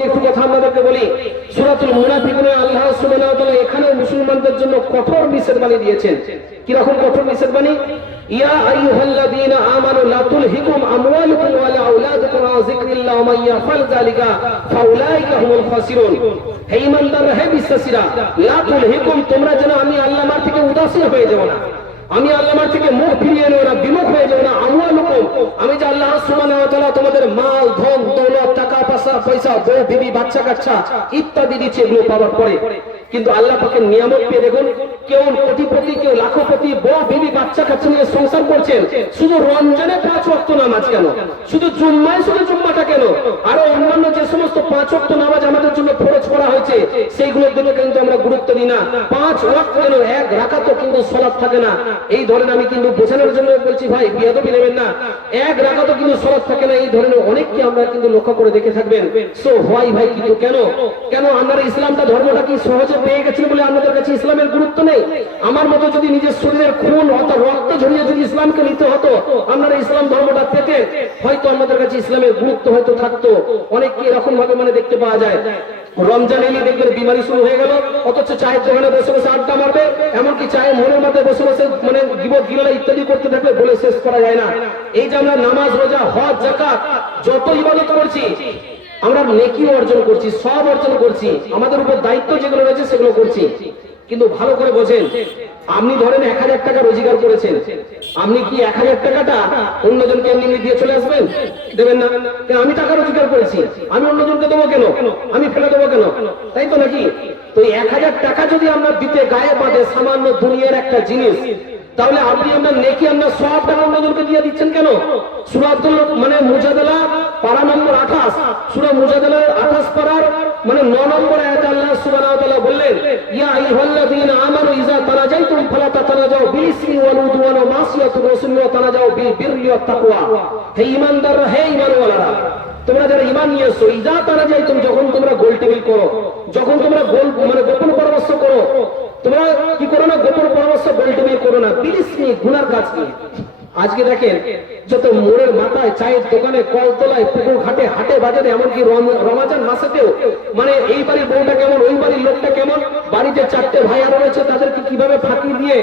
সম্পর্কে একটু কথা আপনাদেরকে বলি। সূরাতুল মুনাফিকুনে আল্লাহ সুবহানাহু ওয়া তাআলা এখানে মুসলমানদের জন্য কঠোর নিষেধবাণী দিয়েছেন। কি রকম কঠোর নিষেধবাণী? ইয়া আইয়ুহাল্লাযীনা আমানু লা তুলহিকুম আমওয়ালুকুম ওয়ালা আওলাদুকুম আন যিকরিল্লাহ ওয়া মান ইয়াফআল যালিকা ফাউলাইকা হুমুল খাসিরুন। হে ঈমানদাররা, হে বিশ্বাসীরা, লা তুলহিকুম, তোমরা যেন আমি আল্লাহর থেকে উদাসীন হয়ে যাও না, আমি আল্লাহর থেকে মুখ ফিরিয়ে নেব না, বিমুখ হয়ে যাবো না। আমওয়ালুকুম, আমি যে আল্লাহ সুবহানাহু ওয়া তাআলা তোমাদের মাল, ধন, দৌলত, টাকা পয়সা, বউ, বিবি, বাচ্চা কাচ্চা ইত্যাদি দিচ্ছে, এগুলো পাওয়ার পরে কিন্তু আল্লাহ পাকের নিয়ামত পেয়ে দেখুন, কেউ কোটিপতি, কেউ লাখপতি, বউ, বিবি, বাচ্চা কাচ্চা নিয়ে সংসার করছেন। শুধু রমজানে 5 ওয়াক্ত নামাজ কেন, শুধু জুম্মায় শুধু জুম্মাটা কেন, আরো অন্যান্য যে সমস্ত 5 ওয়াক্ত নামাজ আমাদের জন্য ফরজ করা হয়েছে সেইগুলোর দিকে কিন্তু আমরা গুরুত্ব দিই না। 5 ওয়াক্ত কেন, 1 রাকাতও কিন্তু সালাত থাকে না। এই ধরনের, আমি কিন্তু বোঝানোর জন্য বলছি ভাই, বিয়াদবি নেবেন না, 1 রাকাতও কিন্তু সালাত থাকে না। এই ধরনের অনেককে আমরা কিন্তু লক্ষ্য করে দেখে থাকবেন। সো হোয়াই ভাই, কিন্তু কেন আপনারা ইসলামটা, ধর্মটা কি সহজে পেয়ে গেছেন বলে আপনাদের কাছে ইসলামের গুরুত্ব নেই? আমার মতো যদি নিজের শরীরের খুন অথবা রক্ত ঝরিয়ে যদি ইসলামকে নিতে হতো, আপনারা ইসলাম ধর্মটা পেতেন, হয়তো আমাদের কাছে ইসলামের গুরুত্ব হয়তো থাকতো। অনেককে এরকম ভাবে দেখতে পাওয়া যায়, রমজান এলে দেখবেন বিমারি শুরু হয়ে গেল, অথচ চায়ের দোকানে বসে বসে আড্ডা মারবে, এমনকি চায়ের মনের মধ্যে বসে বসে গিবত গিল্লা ইত্যাদি করতে থাকবে, বলে শেষ করা যায় না। এই যে আমরা নামাজ, রোজা, হজ, যাকাত যত ইবাদত করছি, আমরা নেকি অর্জন করছি, সব অর্জন করছি, আমাদের উপর দায়িত্ব যেগুলো রয়েছে সেগুলো করছি। কিন্তু ভালো করে বোঝেন, আপনি ধরেন 1000 টাকা রোজগার করেছেন, আপনি কি 1000 টাকাটা অন্যজনকে এমনি দিয়ে চলে আসবেন? দেবেন না। আমি টাকা রোজগার করেছি, আমি অন্যজনকে দেবো কেন, আমি ফেলে দেবো কেন? তাই তো নাকি? তো 1000 টাকা যদি আমরা দিতে গায়ে বাঁধে সামান্য দুনিয়ার একটা জিনিস, তাহলে আপনি আপনার নেকি, আপনার সব টাকা অন্যজনকে দিয়ে দিচ্ছেন কেন? সূরা মুজাদালা পারা নম্বর 28, সূরা মুজাদালা 28 পারার 9 নম্বর আয়াতে আল্লাহ সুবহানাহু ওয়া তাআলা বললেন, ইয়া আইয়ুহাল্লাযীনা আমানু ইযা তানাজাইতুম ফালা তাতানাজাউ বিল-ইসমি ওয়াল উদওয়ান ওয়া মাসিয়াতির রাসূল ওয়া তানাজাউ বিল-বিররি ওয়াত তাকওয়া। হে ঈমানদাররা, হে ঈমানওয়ালারা, তোমরা যারা ঈমান নিয়েছো, ইযা তানাজাইতুম, যখন তোমরা গোল টেবিল করো, যখন তোমরা গোপন পরামর্শ করো, তোমরা কি করো না, গোপন পরামর্শ গোল টেবিল করো না, বিল-ইসমি, গুনার কাজ নিয়ে। আজকে দেখেন, যত মোড়ের মাথায়, চায়ের দোকানে, কলতলায়, পুকুর ঘাটে, হাটে বাজারে, এমনকি রমজান মাসেতেও এই বাড়ির বউটা কেমন, ওই বাড়ির লোকটা কেমন, বাড়িতে 4টে ভাই আরো রয়েছে, তাদেরকে কিভাবে ফাঁকি দিয়ে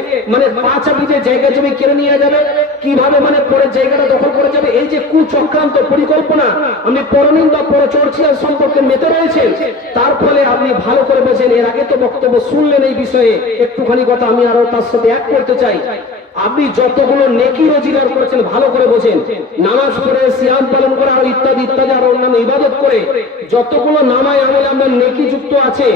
5 চাপিতে জায়গা জমি কেড়ে নিয়ে যাবে, কিভাবে পরের জায়গাটা দখল করে যাবে, এই যে কুচক্রান্ত পরিকল্পনা, আপনি পরনিন্দা, পরচর্চা সম্পর্কে মেতে রয়েছেন। তার ফলে আপনি ভালো করে বোঝেন, এর আগে তো বক্তব্য শুনলেন এই বিষয়ে, একটুখানি কথা আমি আরো তার সাথে এক করতে চাই। আপনি যতগুলো নেকি রোজগার করেছেন ভালো করে বোঝেন, নামাজ পড়ে, সিয়াম পালন করে, আর ইত্যাদি ইত্যাদি আরো অন্যান্য ইবাদত করে যতগুলো নামায় আমলে আপনার নেকি যুক্ত আছে,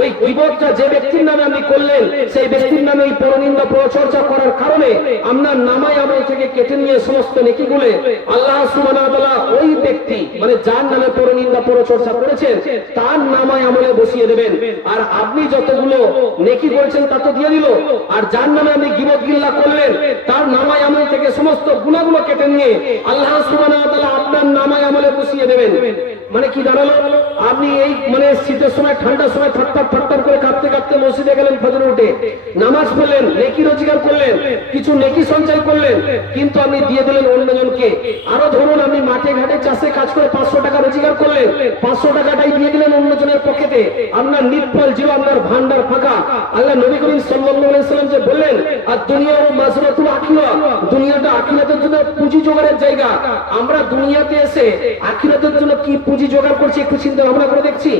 ওই গীবতটা যে ব্যক্তির নামে আপনি করলেন, সেই ব্যক্তির নামে এই পরনিন্দা, পরচর্চা করার কারণে আপনার নামায় আমল থেকে কেটে নিয়ে সমস্ত নেকিগুলো আল্লাহ সুবহানাহু ওয়া তাআলা ওই ব্যক্তি, যার নামে পরনিন্দা, পরচর্চা করেছেন, তার নামায় আমলে বসিয়ে দেবেন। আর আপনি যতগুলো নেকি করেছেন তা তো দিয়ে দিল, আর যার নামে আপনি গীবত গিল্লা করলেন, তার নামায় আমল থেকে সমস্ত গুনাহগুলো কেটে নিয়ে আল্লাহ সুবহানাহু ওয়া তাআলা আপনার নামায় আমলে বসিয়ে দেবেন। কি দাঁড়ালো, আপনি এই শীতের সময়, ঠান্ডার সময় থরথর করে কাঁপতে কাঁপতে মসজিদে গেলেন, ফজরে উঠে নামাজ পড়লেন, নেকি রোজগার করলেন, কিছু নেকি সঞ্চয় করলেন, কিন্তু আপনি দিয়ে দিলেন অন্যজনকে। আরো ধরুন, আপনি মাঠে ঘাটে চাষে কাজ করে 500 টাকা রোজগার করলেন, 500 টাকাটাই দিয়ে দিলেন অন্যজনের পকেটে, আপনার নিটফল ছিল, আপনার ভান্ডার ফাঁকা। আল্লাহ নবী করিম সাল্লাল্লাহু আলাইহি ওয়াসাল্লাম যে বললেন, আর দুনিয়া ও মাজরাতুল আখিরা, দুনিয়াটা আখিরাতের জন্য পুঁজি জোগাড়ের জায়গা। আমরা দুনিয়াতে এসে আখিরাতের জন্য কি পুঁজি জোগাড় করছি একটু চিন্তা ভাবনা করে দেখছি?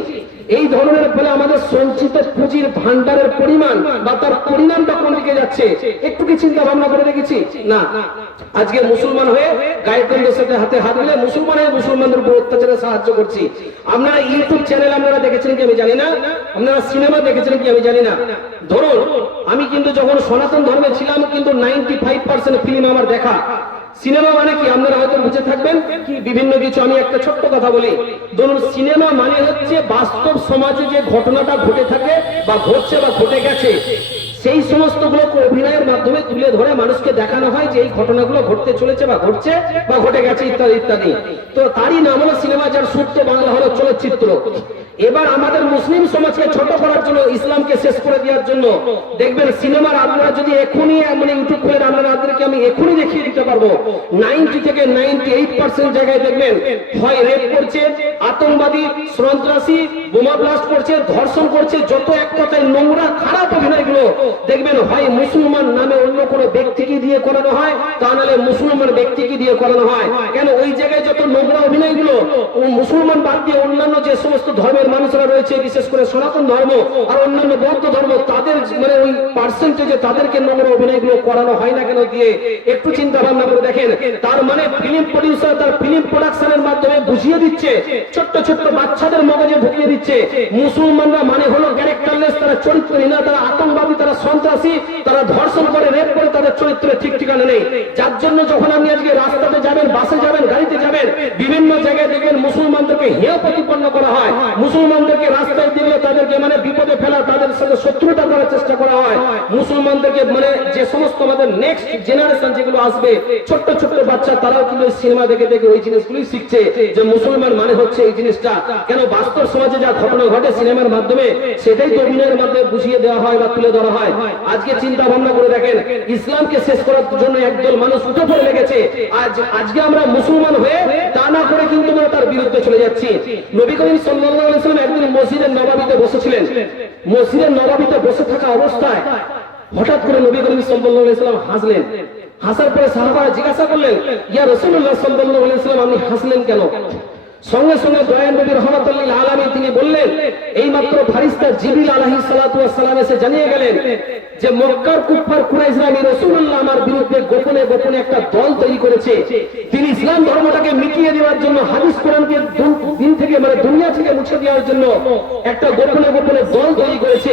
এই ধরনের ফলে আমাদের সঞ্চিত পুঁজির ভান্ডারের পরিমাণ বা তার পরিমাণটা কোন দিকে যাচ্ছে একটু কি চিন্তা ভাবনা করে দেখেছি? না। আজকে মুসলমান হয়ে গায়কদের সাথে হাতে হাত মিলে মুসলমান হয়ে মুসলমানদের উপর অত্যাচারে সাহায্য করছি। আপনারা ইউটিউব চ্যানেল আপনারা দেখেছেন কি আমি জানি না, আপনারা সিনেমা দেখেছেন কি আমি জানি না। ধরুন, আমি কিন্তু যখন সনাতন ধর্মে ছিলাম, কিন্তু 95% ফিল্ম আমার দেখা। সিনেমা কি আপনারা হয়তো বুঝে থাকবেন কি বিভিন্ন কিছু। আমি একটা ছোট্ট কথা বলি, ধরুন সিনেমা হচ্ছে বাস্তব সমাজে যে ঘটনাটা ঘটে থাকে বা ঘটছে বা ঘটে গেছে, সেই সমস্ত গুলোকে অভিনয়ের মাধ্যমে তুলে ধরে মানুষকে দেখানো হয় যে এই ঘটনাগুলো ঘটতে চলেছে বা ঘটছে বা ঘটে গেছে ইত্যাদি ইত্যাদি। তো তারই নাম হলো সিনেমা, যার সূত্র বাংলা হলো চলচ্চিত্র। এবার আমাদের মুসলিম সমাজকে ছোট করার জন্য, ইসলামকে শেষ করে দেওয়ার জন্য দেখবেন সিনেমার আপনারা যদি এখনই ইউটিউব খুলে আপনাদেরকে আমি এখনই দেখিয়ে দিতে পারবো, 90 থেকে 98% জায়গায় দেখবেন হয় রেপ করছে, আতঙ্কবাদী, সন্ত্রাসী, বোমা ব্লাস্ট করছে, ধর্ষণ করছে, যত এক কথায় নোংরা খারাপ অভিনয়গুলো দেখবেন হয় মুসলমান নামে অন্য কোনো ব্যক্তিকে দিয়ে করানো হয়, তা নাহলে মুসলমান ব্যক্তিকে দিয়ে করানো হয়। কেন ওই জায়গায় যত নোংরা অভিনয়গুলো মুসলমান বাদ দিয়ে অন্যান্য যে সমস্ত ধর্মের মানুষরা রয়েছে, বিশেষ করে সনাতন ধর্ম আর অন্যান্য বৌদ্ধ ধর্ম, তাদের মানে ওই পার্সেন্টেজে তাদেরকে নোংরা অভিনয়গুলো করানো হয় না কেন দিয়ে একটু চিন্তা ভাবনা করে দেখেন। তার মানে ফিল্ম প্রডিউসার তার ফিল্ম প্রোডাকশনের মাধ্যমে বুঝিয়ে দিচ্ছে, ছোট্ট ছোট্ট বাচ্চাদের মগজে ঢুকিয়ে দিচ্ছে মুসলমানরা মানে হলো ক্যারেক্টারলেস, তারা চরিত্রহীন, তারা আতঙ্কবাদী, তারা সন্ত্রাসী, তারা ধর্ষণ করে, রেপ করে, তাদের চরিত্রের ঠিক ঠিকানা নেই। যার জন্য যখন আপনি আজকে রাস্তাতে যাবেন, বাসে যাবেন, গাড়িতে যাবেন, বিভিন্ন জায়গায় দেখবেন মুসলমানদেরকে হেয় প্রতিপন্ন করা হয়, মুসলমানদেরকে রাস্তায় দিলে তাদেরকে মানে বিপদে ফেলা, তাদের সাথে শত্রুতা করার চেষ্টা করা হয়। মুসলমানদেরকে মানে যে সমস্ত আমাদের নেক্সট জেনারেশন যেগুলো আসবে, ছোট্ট ছোট্ট বাচ্চা, তারাও কিন্তু সিনেমা দেখে দেখে ওই জিনিসগুলোই শিখছে যে মুসলমান মানে হচ্ছে এই জিনিসটা। কেন বাস্তব সমাজে যা ঘটনা ঘটে সিনেমার মাধ্যমে সেটাই তো অভিনয়ের মাধ্যমে বুঝিয়ে দেওয়া হয় বা তুলে ধরা হয়। আজকে চিন্তা ভাবনা করে দেখেন, ইসলামকে শেষ করার জন্য একদল মানুষ উঠে পড়ে লেগেছে। আজকে আমরা মুসলমান হয়ে তা না করে কিন্তু আমরা তার বিরুদ্ধে চলে যাচ্ছি। নবী করিম সাল্লাল্লাহু আলাইহি ওয়াসাল্লাম একদিন মসজিদের নববীতে বসেছিলেন। মসজিদের নববীতে বসে থাকা অবস্থায় হঠাৎ করে নবী করিম সাল্লাল্লাহু আলাইহি ওয়াসাল্লাম হাসলেন। হাসার পরে সাহাবারা জিজ্ঞাসা করলেন, ইয়া রাসূলুল্লাহ সাল্লাল্লাহু আলাইহি ওয়াসাল্লাম, আপনি হাসলেন কেন? সঙ্গে সঙ্গে দয়াল নবী রাহমাতুল লিল আলামিন তিনি বললেন, এইমাত্র ফেরেশতা জিবরিল আলাইহিস সালাতু ওয়াস সালাম এসে জানিয়ে গেলেন যে মক্কার কুফার কুরাইশরা রাসূলুল্লাহ আমার বিরুদ্ধে গোপনে গোপনে একটা দল তৈরি করেছে। তিনি ইসলাম ধর্মটাকে মিটিয়ে দেওয়ার জন্য, হাদিস কোরআনকে দিন থেকে মানে দুনিয়া থেকে মুছে দেওয়ার জন্য একটা গোপনে গোপনে দল তৈরি করেছে।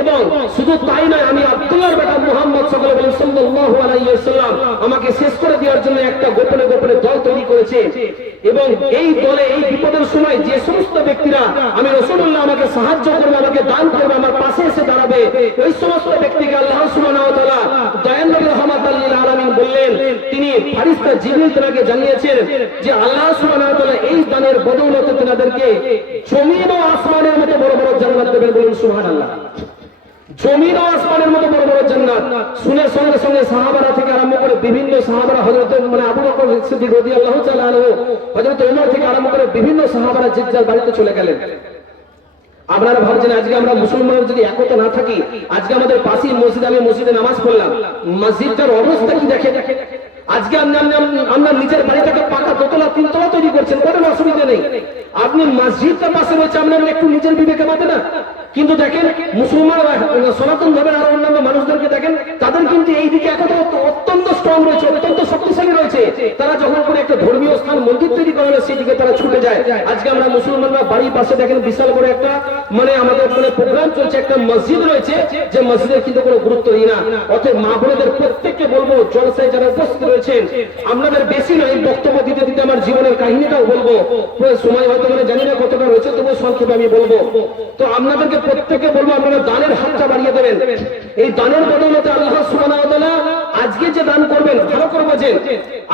এবং শুধু তাই নয়, আমি আব্দুল্লাহর বেটা মুহাম্মদ সাল্লাল্লাহু আলাইহি ওয়াসাল্লাম আমাকে শেষ করে দেওয়ার জন্য একটা গোপনে গোপনে দল তৈরি করেছে। এবং এই দলে এই বিপদের সময় যে সমস্ত ব্যক্তিরা আমি রাসূলুল্লাহ আমাকে সাহায্য করবে, আমাকে দান করবে, আমার পাশে এসে দাঁড়াবে, ওই সমস্ত ব্যক্তিকে আল্লাহ সুবহানাহু ওয়া তাআলা দয়াল নবী রাহমাতুল লিল আলামিন বললেন, তিনি ফেরেশতা জিবরিল তাকে জানিয়েছেন যে আল্লাহ সুবহানাহু ওয়া তাআলা এই দানের বদৌলতে তাদেরকে জমিন ও আসমানের মতো বড় বড় জান্নাত দেবেন। বলুন সুবহানাল্লাহ। জমিন ও আসমানের মতো বড় বড় জান্নাত শুনে সঙ্গে সঙ্গে সাহাবারা থেকে আরম্ভ করে বিভিন্ন সাহাবারা, হযরত মানে আবু বকর সিদ্দিক রাদিয়াল্লাহু তাআলা আনহু, হযরত ওমর থেকে আরম্ভ করে বিভিন্ন সাহাবারা যে যার বাড়িতে চলে গেলেন। আপনারা ভাবছেন আজকে আমরা মুসলমানরা যদি একতা না থাকি, আজকে আমাদের পাশেই মসজিদ, আমি মসজিদে নামাজ পড়লাম, মসজিদটার অবস্থা কি দেখে। আজকে আপনার নিজের বাড়িটাকে পাকা দোতলা তিনতলা তৈরি করছেন, কোনো অসুবিধা নেই, আপনি মসজিদটা পাশে রয়েছে, আপনার একটু নিজের বিবেকে মাতে না। কিন্তু দেখেন মুসলমান সনাতন ধর্মের আর অন্যান্য মানুষদেরকে দেখেন, তাদের কিন্তু এই দিকে একতা অত্যন্ত স্ট্রং রয়েছে, অত্যন্ত শক্তিশালী রয়েছে। তারা যখন করে একটা ধর্মীয় স্থান মন্দির তৈরি করে সেই দিকে তারা ছুটে যায়। আজকে আমরা মুসলমানরা বাড়ির পাশে দেখেন বিশাল বড় একটা মানে আমাদের মানে প্রোগ্রাম চলছে, একটা মসজিদ রয়েছে, যে মসজিদের কিন্তু কোনো গুরুত্ব নেই না। অতএব মা বোনেদের প্রত্যেককে বলবো, জলসায় যারা উপস্থিত রয়েছেন, আপনাদের বেশি নয় বক্তব্য দিতে দিতে আমার জীবনের কাহিনীটাও বলবো, সময় হয়তো মানে জানি না কতটা রয়েছে, তবুও সংক্ষেপে আমি বলবো। তো আপনাদেরকে প্রত্যেককে বলবো, আপনারা দানের হাতটা বাড়িয়ে দেবেন। এই দানের বদৌলতে আল্লাহ সুবহানাহু ওয়া তাআলা আজকে যে দান করবেন, ভালো করে বোঝেন,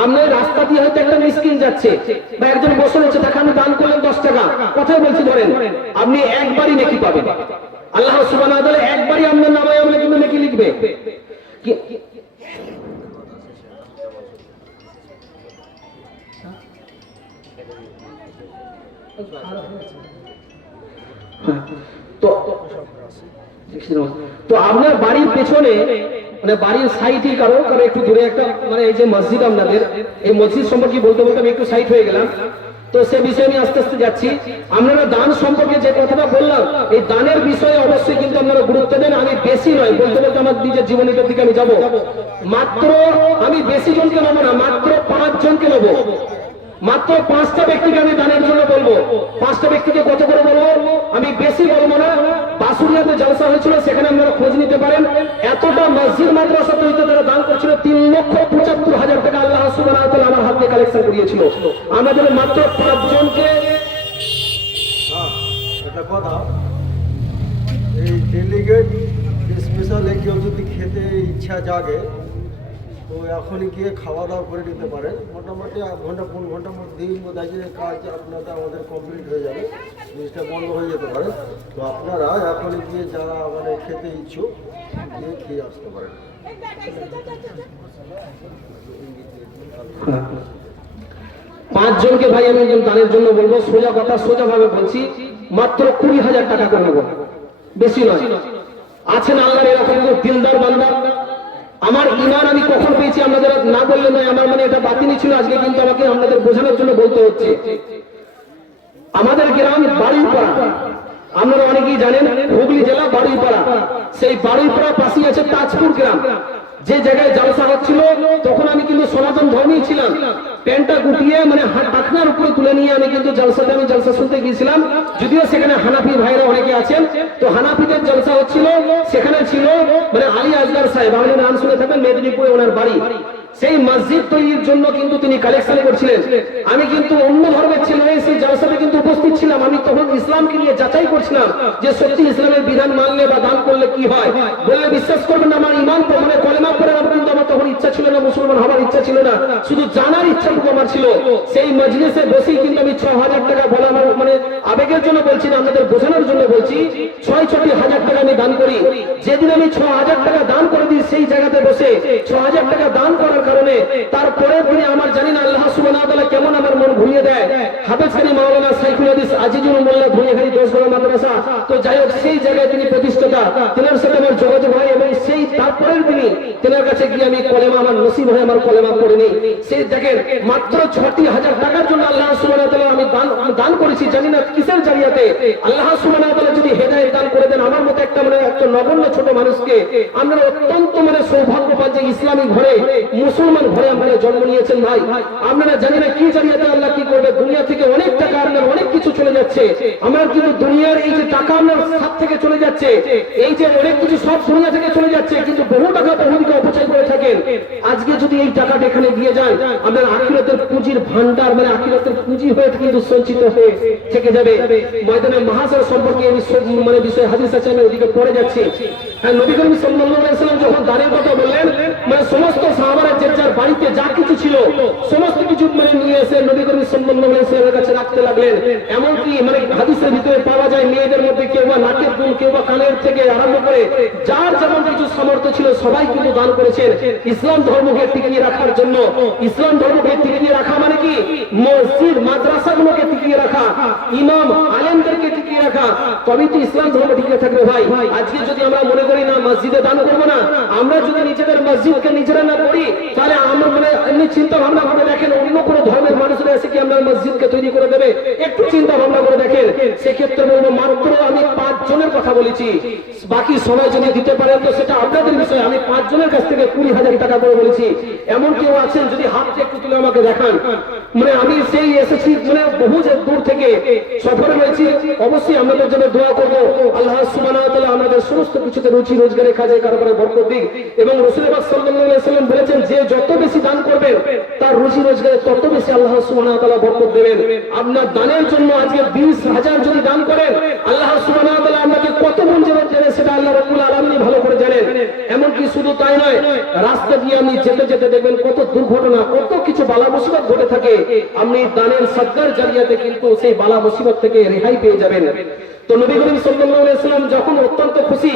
আপনার রাস্তা দিয়ে হয়তো একটা মিসকিন যাচ্ছে বা একজন বসে রয়েছে, তাকে আমি দান করলেন 10 টাকা, কথাই বলছি ধরেন, আপনি একবারই নেকি পাবেন। আল্লাহ সুবহানাহু ওয়া তাআলা একবারই আপনার নামে আমলে কিন্তু নেকি লিখবে। তো আপনার বাড়ির পেছনে মানে বাড়ির সাইডে কারো একটু দূরে একটা মানে এই যে মসজিদ, আপনাদের এই মসজিদ সম্পর্কে বলতে বলতে আমি একটু সাইড হয়ে গেলাম। তো সে বিষয়ে আমি আস্তে আস্তে যাচ্ছি। আপনারা দান সম্পর্কে যে কথাটা বললাম, এই দানের বিষয়ে অবশ্যই কিন্তু আপনারা গুরুত্ব দেন। আমি বেশি নয়, বলতে বলতে আমার নিজের জীবনের দিকে আমি যাবো। মাত্র আমি বেশি জনকে নেবো না, মাত্র 5 জনকে নেবো, মাত্র 5টা ব্যক্তিকে আমি দানের জন্য বলবো। 5টা ব্যক্তিকে কত করে বলবো, আমি বেশি বলবো না। বাসুরিয়াতে জলসা হয়েছিল, সেখানে আপনারা খোঁজ নিতে পারেন। এতটা মসজিদ মাদ্রাসা তৈরিতে তারা দান করছিল 3,75,000 টাকা আল্লাহ সুবহানাহু ওয়া তাআলা আমার হাত দিয়ে কালেকশন করিয়েছিল। আমাদের মাত্র 5 জনকে একটা কথা, এই ডেলিগেট স্পেশাল কেউ যদি খেতে ইচ্ছা জাগে তো এখনই গিয়ে খাওয়া দাওয়া করে নিতে পারেন। মোটামুটি 1 ঘন্টা 1.5 ঘন্টার মধ্যেই বোধহয় কাজ আপনাদের আমাদের কমপ্লিট হয়ে যাবে, জিনিসটা বন্ধ হয়ে যেতে পারে। তো আপনারা এখনই গিয়ে যারা মানে খেতে ইচ্ছুক গিয়ে খেয়ে আসতে পারেন। পাঁচজনকে ভাই আমি একজন দানের জন্য বলবো, সোজা কথা সোজা ভাবে বলছি, মাত্র 20,000 টাকা করে নেবো, বেশি নয়। আছেন আল্লাহর এরকম দিলদার বান্দা। আমার ঈমান আমি কখন পেয়েছি আপনাদের না বললে নয়, আমার মানে এটা বাতিনি ছিল, আজকে কিন্তু আমাকে আপনাদের বোঝানোর জন্য বলতে হচ্ছে। আমাদের গ্রাম বাড়িপাড়া, আপনারা অনেকেই জানেন, হুগলি জেলা বাড়িপাড়া। সেই বাড়িপাড়া পাশেই আছে তাজপুর গ্রাম। যে জায়গায় জালসা হচ্ছিল তখন আমি কিন্তু সনাতন ধর্মী ছিলাম, প্যান্টটা গুটিয়ে মানে টাকনার উপরে তুলে নিয়ে আমি কিন্তু আমি জলসা শুনতে গিয়েছিলাম। যদিও সেখানে হানাফি ভাইরা অনেকে আছেন, তো হানাফিদের জলসা হচ্ছিল, সেখানে ছিল মানে আলী আজগার সাহেব, আপনি নাম শুনে থাকবেন, মেদিনীপুরে ওনার বাড়ি। সেই মসজিদ তৈরির জন্য কিন্তু তিনি কালেকশন করছিলেন। আমি কিন্তু অন্য ধর্মের ছেলে হয়ে সেই জলসাতে কিন্তু উপস্থিত ছিলাম। আমি তখন ইসলামকে নিয়ে যাচাই করছিলাম যে সত্যি ইসলামের বিধান মানলে বা দান করলে কি হয়। বললে বিশ্বাস করবেন না, আমার ইমান মানে কলেমা পড়ে কিন্তু আমার তখন ইচ্ছা ছিল না, মুসলমান হওয়ার ইচ্ছা ছিল না, শুধু জানার ইচ্ছাটুকু আমার ছিল। সেই মজলিসে বসেই কিন্তু আমি 6,000 টাকা বলা মানে আবেগের জন্য বলছি না, আপনাদের বোঝানোর জন্য বলছি, 6-6 টাকা আমি দান করি। যেদিন আমি 6,000 টাকা দান করে দিই সেই জায়গাতে বসে 6,000 টাকা দান করার কারণে তারপরের দিনে আমার জানি না আল্লাহ সুবহানাহু ওয়া তাআলা কেমন আমার মন ঘুরিয়ে দেয়। হাফেজ খানি মাওলানা সাইফুল হাদিস আজিজুল মোল্লা ভুঁইয়াখালী 10 গড় মাদ্রাসা, তো যাই হোক সেই জায়গায় তিনি প্রতিষ্ঠাতা, তেনার সাথে আমার যোগাযোগ হয় এবং সেই তারপরের দিনই তেনার কাছে গিয়ে আমি কলেমা আমার নসিব হয়ে আমার কলেমা পড়ে নিই। সেই দেখেন মাত্র 6,000 টাকার জন্য আল্লাহ সুবহানাহু ওয়া তাআলা আমি দান করেছি, জানি না কিসের জারিয়াতে। আল্লাহ সুবহানাহু ওয়া তাআলা যদি হেদায়েত দান করে দেন আমার মতো একটা মানে একটা নগণ্য ছোট মানুষকে, আমরা অত্যন্ত মানে সৌভাগ্যবান যে ইসলামী ঘরে মুসলমান ঘরে আপনারা জন্ম নিয়েছেন ভাই। আপনারা জানি না কি জারিয়াতে আল্লাহ কি করবে, দুনিয়া থেকে অনেক টাকা আপনার অনেক কিছু চলে যাচ্ছে। আমরা কিন্তু দুনিয়ার এই যে টাকা আপনার হাত থেকে চলে যাচ্ছে, এই যে অনেক কিছু সব দুনিয়া থেকে চলে যাচ্ছে, কিন্তু বহু টাকা বহুদিকে অপচয় করে থাকেন। আজকে যদি এই টাকাটা এখানে দিয়ে যান, আপনার আখিরাতের পুঁজির ভান্ডার মানে আখিরাতের পুঁজি হয়ে কিন্তু সঞ্চিত হয়ে থেকে যাবে। ময়দানে মাহশর সম্পর্কে মানে বিষয় হাদিস আছে, আমি ওদিকে পড়ে যাচ্ছি। হ্যাঁ, নবী করিম সাল্লাল্লাহু আলাইহি ওয়াসাল্লাম যখন দানের কথা বললেন, মানে সমস্ত সাহাবারা যে যার বাড়িতে যা কিছু ছিল সমস্ত কিছু মানে নিয়ে এসে নবী করিম সাল্লাল্লাহু আলাইহি ওয়াসাল্লামের কাছে রাখতে লাগলেন। এমনকি মানে হাদিসের ভিতরে পাওয়া যায় মেয়েদের মধ্যে কেউ বা নাকের দুল, কেউ বা কানের থেকে আরম্ভ করে যার যেমন কিছু সামর্থ্য ছিল সবাই কিন্তু দান করেছেন ইসলাম ধর্মকে টিকিয়ে রাখার জন্য। ইসলাম ধর্মকে টিকিয়ে রাখা মানে কি, মসজিদ মাদ্রাসাগুলোকে টিকিয়ে রাখা, ইমাম আলেমদেরকে টিকিয়ে রাখা, তবেই তো ইসলাম ধর্ম টিকিয়ে থাকবে ভাই। আজকে যদি আমরা মনে করি না মসজিদে দান করবো না, আমরা যদি নিজেদের মসজিদকে নিজেরা না করি, তাহলে আমরা মানে এমনি চিন্তা ভাবনা করে দেখেন অন্য কোনো ধর্মের মানুষরা এসে কি আমরা মসজিদকে তৈরি করে দেবে? একটু চিন্তা ভাবনা করে দেখেন। সেক্ষেত্রে বলবো মাত্র আমি 5 জনের কথা বলেছি, বাকি সবাই যদি দিতে পারেন তো সেটা আপনাদের বিষয়। আমি 5 জনের কাছ থেকে 20,000 টাকা করে বলেছি। এমন কেউ আছেন যদি হাতটা একটু তুলে আমাকে দেখান। মানে আমি সেই এসেছি মানে বহু দূর থেকে সফরে হয়েছি, অবশ্যই আমাদের জন্য দোয়া করবো আল্লাহ সুবহানাহু ওয়া তাআলা আমাদের সমস্ত কিছুতে রুচি রোজগারে কাজে কারবারে বরকত দিক। এবং রাসূল পাক সাল্লাল্লাহু আলাইহি ওয়াসাল্লাম বলেছেন যে যত বেশি দান করবেন তার রুচি রোজগারে তত বেশি আল্লাহ সুবহানাহু ওয়া তাআলা বরকত দেবেন। আপনার দানের জন্য আজকে 20,000 যদি দান করেন, আল্লাহ সুবহানাহু ওয়া তাআলা আপনাকে কত মঞ্জুর দেবেন সেটা আল্লাহ রাব্বুল আলামিন ভালো করে জানেন। এমনকি শুধু তাই নয়, রাস্তা দিয়ে আপনি যেতে যেতে দেখবেন কত দুর্ঘটনা, কত কিছু বালা মুসিবত ঘটে থাকে, আপনি দানের সদকার জারিয়াতে কিন্তু সেই বালা মুসিবত থেকে রেহাই পেয়ে যাবেন। তো নবী করিম সাল্লাল্লাহু আলাইহি ওয়াসাল্লাম যখন অত্যন্ত খুশি,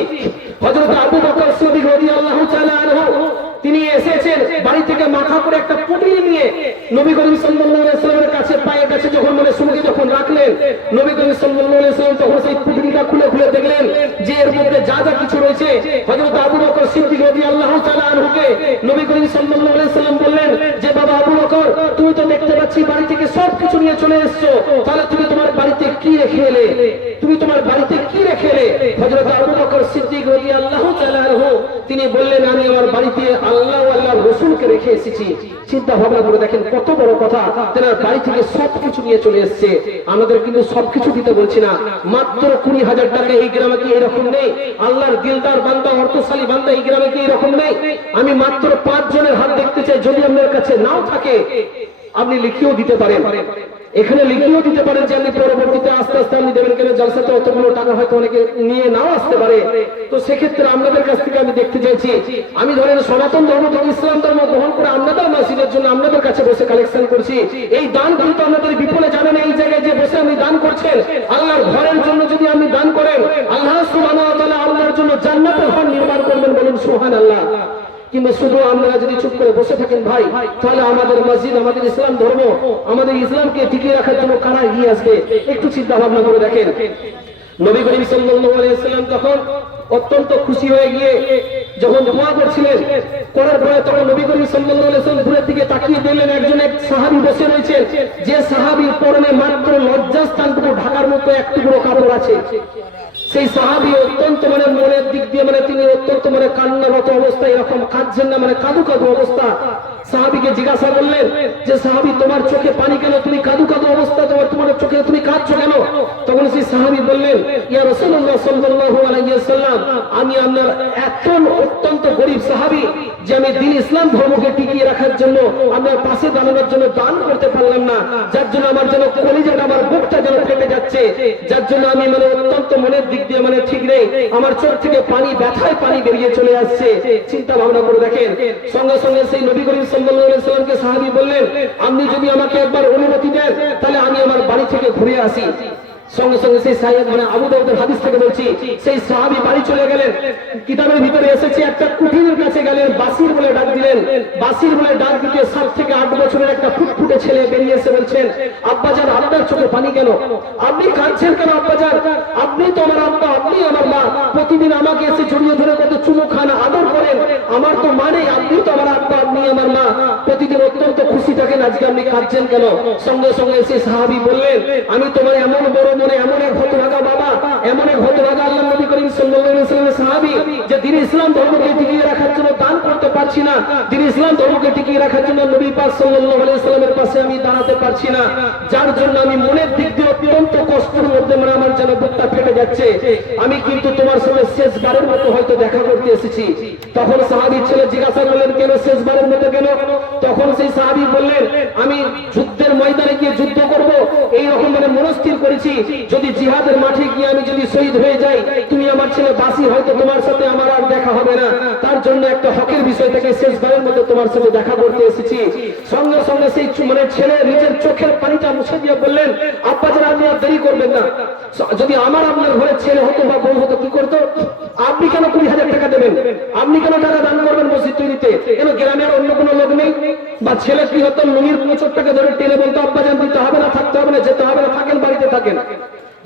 হযরত আবু বকর সিদ্দিক রাদিয়াল্লাহু তাআলা আনহু তিনি এসেছেন বাড়ি থেকে মাথা করে একটা পুঁটলি নিয়ে নবী করিম সাল্লাল্লাহু আলাইহি ওয়াসাল্লামের কাছে পায়ের কাছে যখন মানে সুমুখে যখন রাখলেন, নবী করিম সাল্লাল্লাহু আলাইহি ওয়াসাল্লাম তখন সেই পুঁটলিটা খুলে খুলে দেখলেন যে এর মধ্যে যা যা কিছু রয়েছে। হযরত আবু বকর সিদ্দিক রাদিয়াল্লাহু তাআলা আনহুকে নবী করিম সাল্লাল্লাহু আলাইহি ওয়াসাল্লাম বললেন যে বাবা আবু বকর, তুমি তো দেখতে পাচ্ছি বাড়ি থেকে সব কিছু নিয়ে চলে এসেছো, তাহলে তুমি তোমার বাড়িতে কি রেখে এলে? তুমি তোমার বাড়িতে কি রেখে এলে? হযরত আবু বকর সিদ্দিক রাদিয়াল্লাহু তাআলা আনহু তিনি বললেন আমি আমার বাড়িতে আল্লাহ ও আল্লাহর রাসূলকে রেখে এসেছি। চিন্তা ভাবনা করে দেখেন কত বড় কথা, তেনার বাড়ি থেকে সবকিছু নিয়ে চলে এসেছে। আমাদের কিন্তু সবকিছু দিতে বলছি না, মাত্র 20,000 টাকা। এই গ্রামে কি এরকম নেই? আল্লাহর দিলদার বান্দা, অর্থশালী বান্দা এই গ্রামে কি এরকম নেই? আমি মাত্র 5 জনের হাত দেখতে চাই। যদি আপনার কাছে নাও থাকে আপনি লিখিয়েও দিতে পারেন, এখানে লিখিয়েও দিতে পারেন যে আপনি পরবর্তীতে আস্তে আস্তে আপনি দেবেন, কেন জলসাতে অতগুলো টাকা হয়তো অনেকে নিয়ে নাও আসতে পারে। তো সেক্ষেত্রে আপনাদের কাছ থেকে আমি দেখতে চাইছি, আমি ধরেন সনাতন ধর্ম থেকে ইসলাম ধর্ম গ্রহণ করে আপনাদের মসজিদের জন্য আপনাদের কাছে বসে কালেকশন করছি। এই দান কিন্তু আপনাদের বিপুলে জানেন, এই জায়গায় যে বসে আপনি দান করছেন আল্লাহর ঘরের জন্য যদি আপনি দান করেন, আল্লাহ সুবহানাহু ওয়া তাআলা আল্লাহর জন্য জান্নাতের ঘর নির্মাণ করবেন। বলুন সুবহানাল্লাহ। কিন্তু শুধু আমরা যদি চুপ করে বসে থাকেন ভাই, তাহলে আমাদের মসজিদ, আমাদের ইসলাম ধর্ম, আমাদের ইসলামকে টিকিয়ে রাখার জন্য কারা এগিয়ে আসবে? একটু চিন্তা ভাবনা করে দেখেন। নবী করিম সাল্লাল্লাহু আলাইহি ওয়াসাল্লাম তখন অত্যন্ত খুশি হয়ে গিয়ে যখন দোয়া করছিলেন, করার পরে তখন নবী করিম সাল্লাল্লাহু আলাইহি ওয়াসাল্লাম দূরের দিকে তাকিয়ে দেখলেন এক সাহাবী বসে রয়েছে, যে সাহাবীর পরনে মাত্র লজ্জাস্থানটুকু ঢাকার মতো একটু কাপড় আছে। সেই সাহাবী অত্যন্ত মনের দিক দিয়ে তিনি অত্যন্ত কান্নারত অবস্থায়, এরকম কাঁদছেন না, কাঁদু কাঁদু অবস্থা। সাহাবীকে জিজ্ঞাসা করলেন যে সাহাবী, তোমার চোখে পানি কেন? তুমি কাঁদু কাঁদু অবস্থা, তোমার চোখে তুমি কাঁদছো কেন? তখন সেই সাহাবী বললেন, ইয়া রাসূলুল্লাহ সাল্লাল্লাহু আলাইহি ওয়াসাল্লাম, আমি আপনার অত্যন্ত গরীব সাহাবী, যে আমি দ্বীন ইসলাম ধর্মকে টিকিয়ে রাখার জন্য আপনার পাশে দাঁড়ানোর জন্য দান করতে পারলাম না, যার জন্য আমার যেন কলিজাটা, আমার বুকটা যেন ফেটে যাচ্ছে, যার জন্য আমি অত্যন্ত মনের দিক দিয়ে ঠিক নেই, আমার চোখ থেকে ব্যথায় পানি বেরিয়ে চলে আসছে। চিন্তা ভাবনা করে দেখেন। সঙ্গে সঙ্গে সেই নবী করিম সাল্লাল্লাহু আলাইহি ওয়াসাল্লামকে সাহাবী বললেন, আপনি যদি আমাকে একবার অনুমতি দেন, তাহলে আমি আমার বাড়ি থেকে ঘুরে আসি। সঙ্গে সঙ্গে সেই সাহেব আবু দাউদের হাদিস থেকে বলছি, সেই সাহাবী বাড়ি চলে গেলেন। কিতাবের ভিতরে এসেছে, একটা কুঠিরের কাছে গেলেন, বাসির বলে ডাক দিলেন। বাসির বলে ডাক দিতে 7 থেকে 8 বছরের একটা ফুটফুটে ছেলে বেরিয়ে এসে বলছেন, আব্বাজান, আপনার চোখে পানি কেন? আপনি কাঁদছেন কেন আব্বাজান? আপনি তো আমার আব্বা, আপনি আমার মা, প্রতিদিন আমাকে এসে জড়িয়ে ধরে কত চুমু খান, আদর করেন। আমার তো মা নেই, আপনি তো আমার আব্বা, আপনি আমার মা, প্রতিদিন অত্যন্ত খুশি থাকেন, আজকে আপনি কাঁদছেন কেন? সঙ্গে সঙ্গে সেই সাহাবী বললেন, আমি তোমার এমন বড় মনে, এমন এক হতভাগা বাবা, এমন এক হতভাগা আল্লাহ নবী করিম সাল্লাল্লাহু আলাইহি ওয়াসাল্লামের সাহাবী, যে দ্বীন ইসলাম ধর্মকে টিকিয়ে রাখার জন্য দান করতে পারছি না, দ্বীন ইসলাম ধর্মকে টিকিয়ে রাখার জন্য নবী পাক সাল্লাল্লাহু আলাইহি ওয়াসাল্লামের পাশে আমি দাঁড়াতে পারছি না, যার জন্য আমি মনের দিক দিয়ে অত্যন্ত কষ্টের মধ্যে আমার যেন বুকটা ফেটে যাচ্ছে। আমি কিন্তু তোমার সঙ্গে শেষবারের মতো হয়তো দেখা করতে এসেছি। তখন সাহাবীর ছেলে জিজ্ঞাসা করলেন, কেন শেষবারের মতো কেন? তখন সেই সাহাবী বললেন, আমি যুদ্ধের ময়দানে গিয়ে যুদ্ধ করব, এই রকম মনস্থির করেছি, যদি জিহাদের মাঠে গিয়ে আমি যদি শহীদ হয়ে যাই, তুমি আমার ছেলে বাসি, হয়তো তোমার সাথে আমার আর দেখা হবে না, তার জন্য একটা হকের বিষয় থেকে শেষবারের মতো তোমার সাথে দেখা করতে এসেছি। সঙ্গে সঙ্গে সেই ছেলে নিজের চোখের পানিটা মুছে দিয়ে বললেন, আব্বাজান, আপনি আর দেরি করবেন না, যদি আমার আপনার ঘরে ছেলে হতো বা বউ হতো, কি করতো? আপনি কেন 20,000 টাকা দেবেন? আপনি কেন টাকা দান করবেন মসজিদ তৈরিতে? কেন গ্রামের অন্য কোনো লোক নেই? বা ছেলে কি হতো, লুঙ্গির মোচরটাকে ধরে টেনে বলতো, আব্বাজান দিতে হবে না, থাকতে হবে না, যেতে হবে না, থাকেন বাড়িতে থাকেন।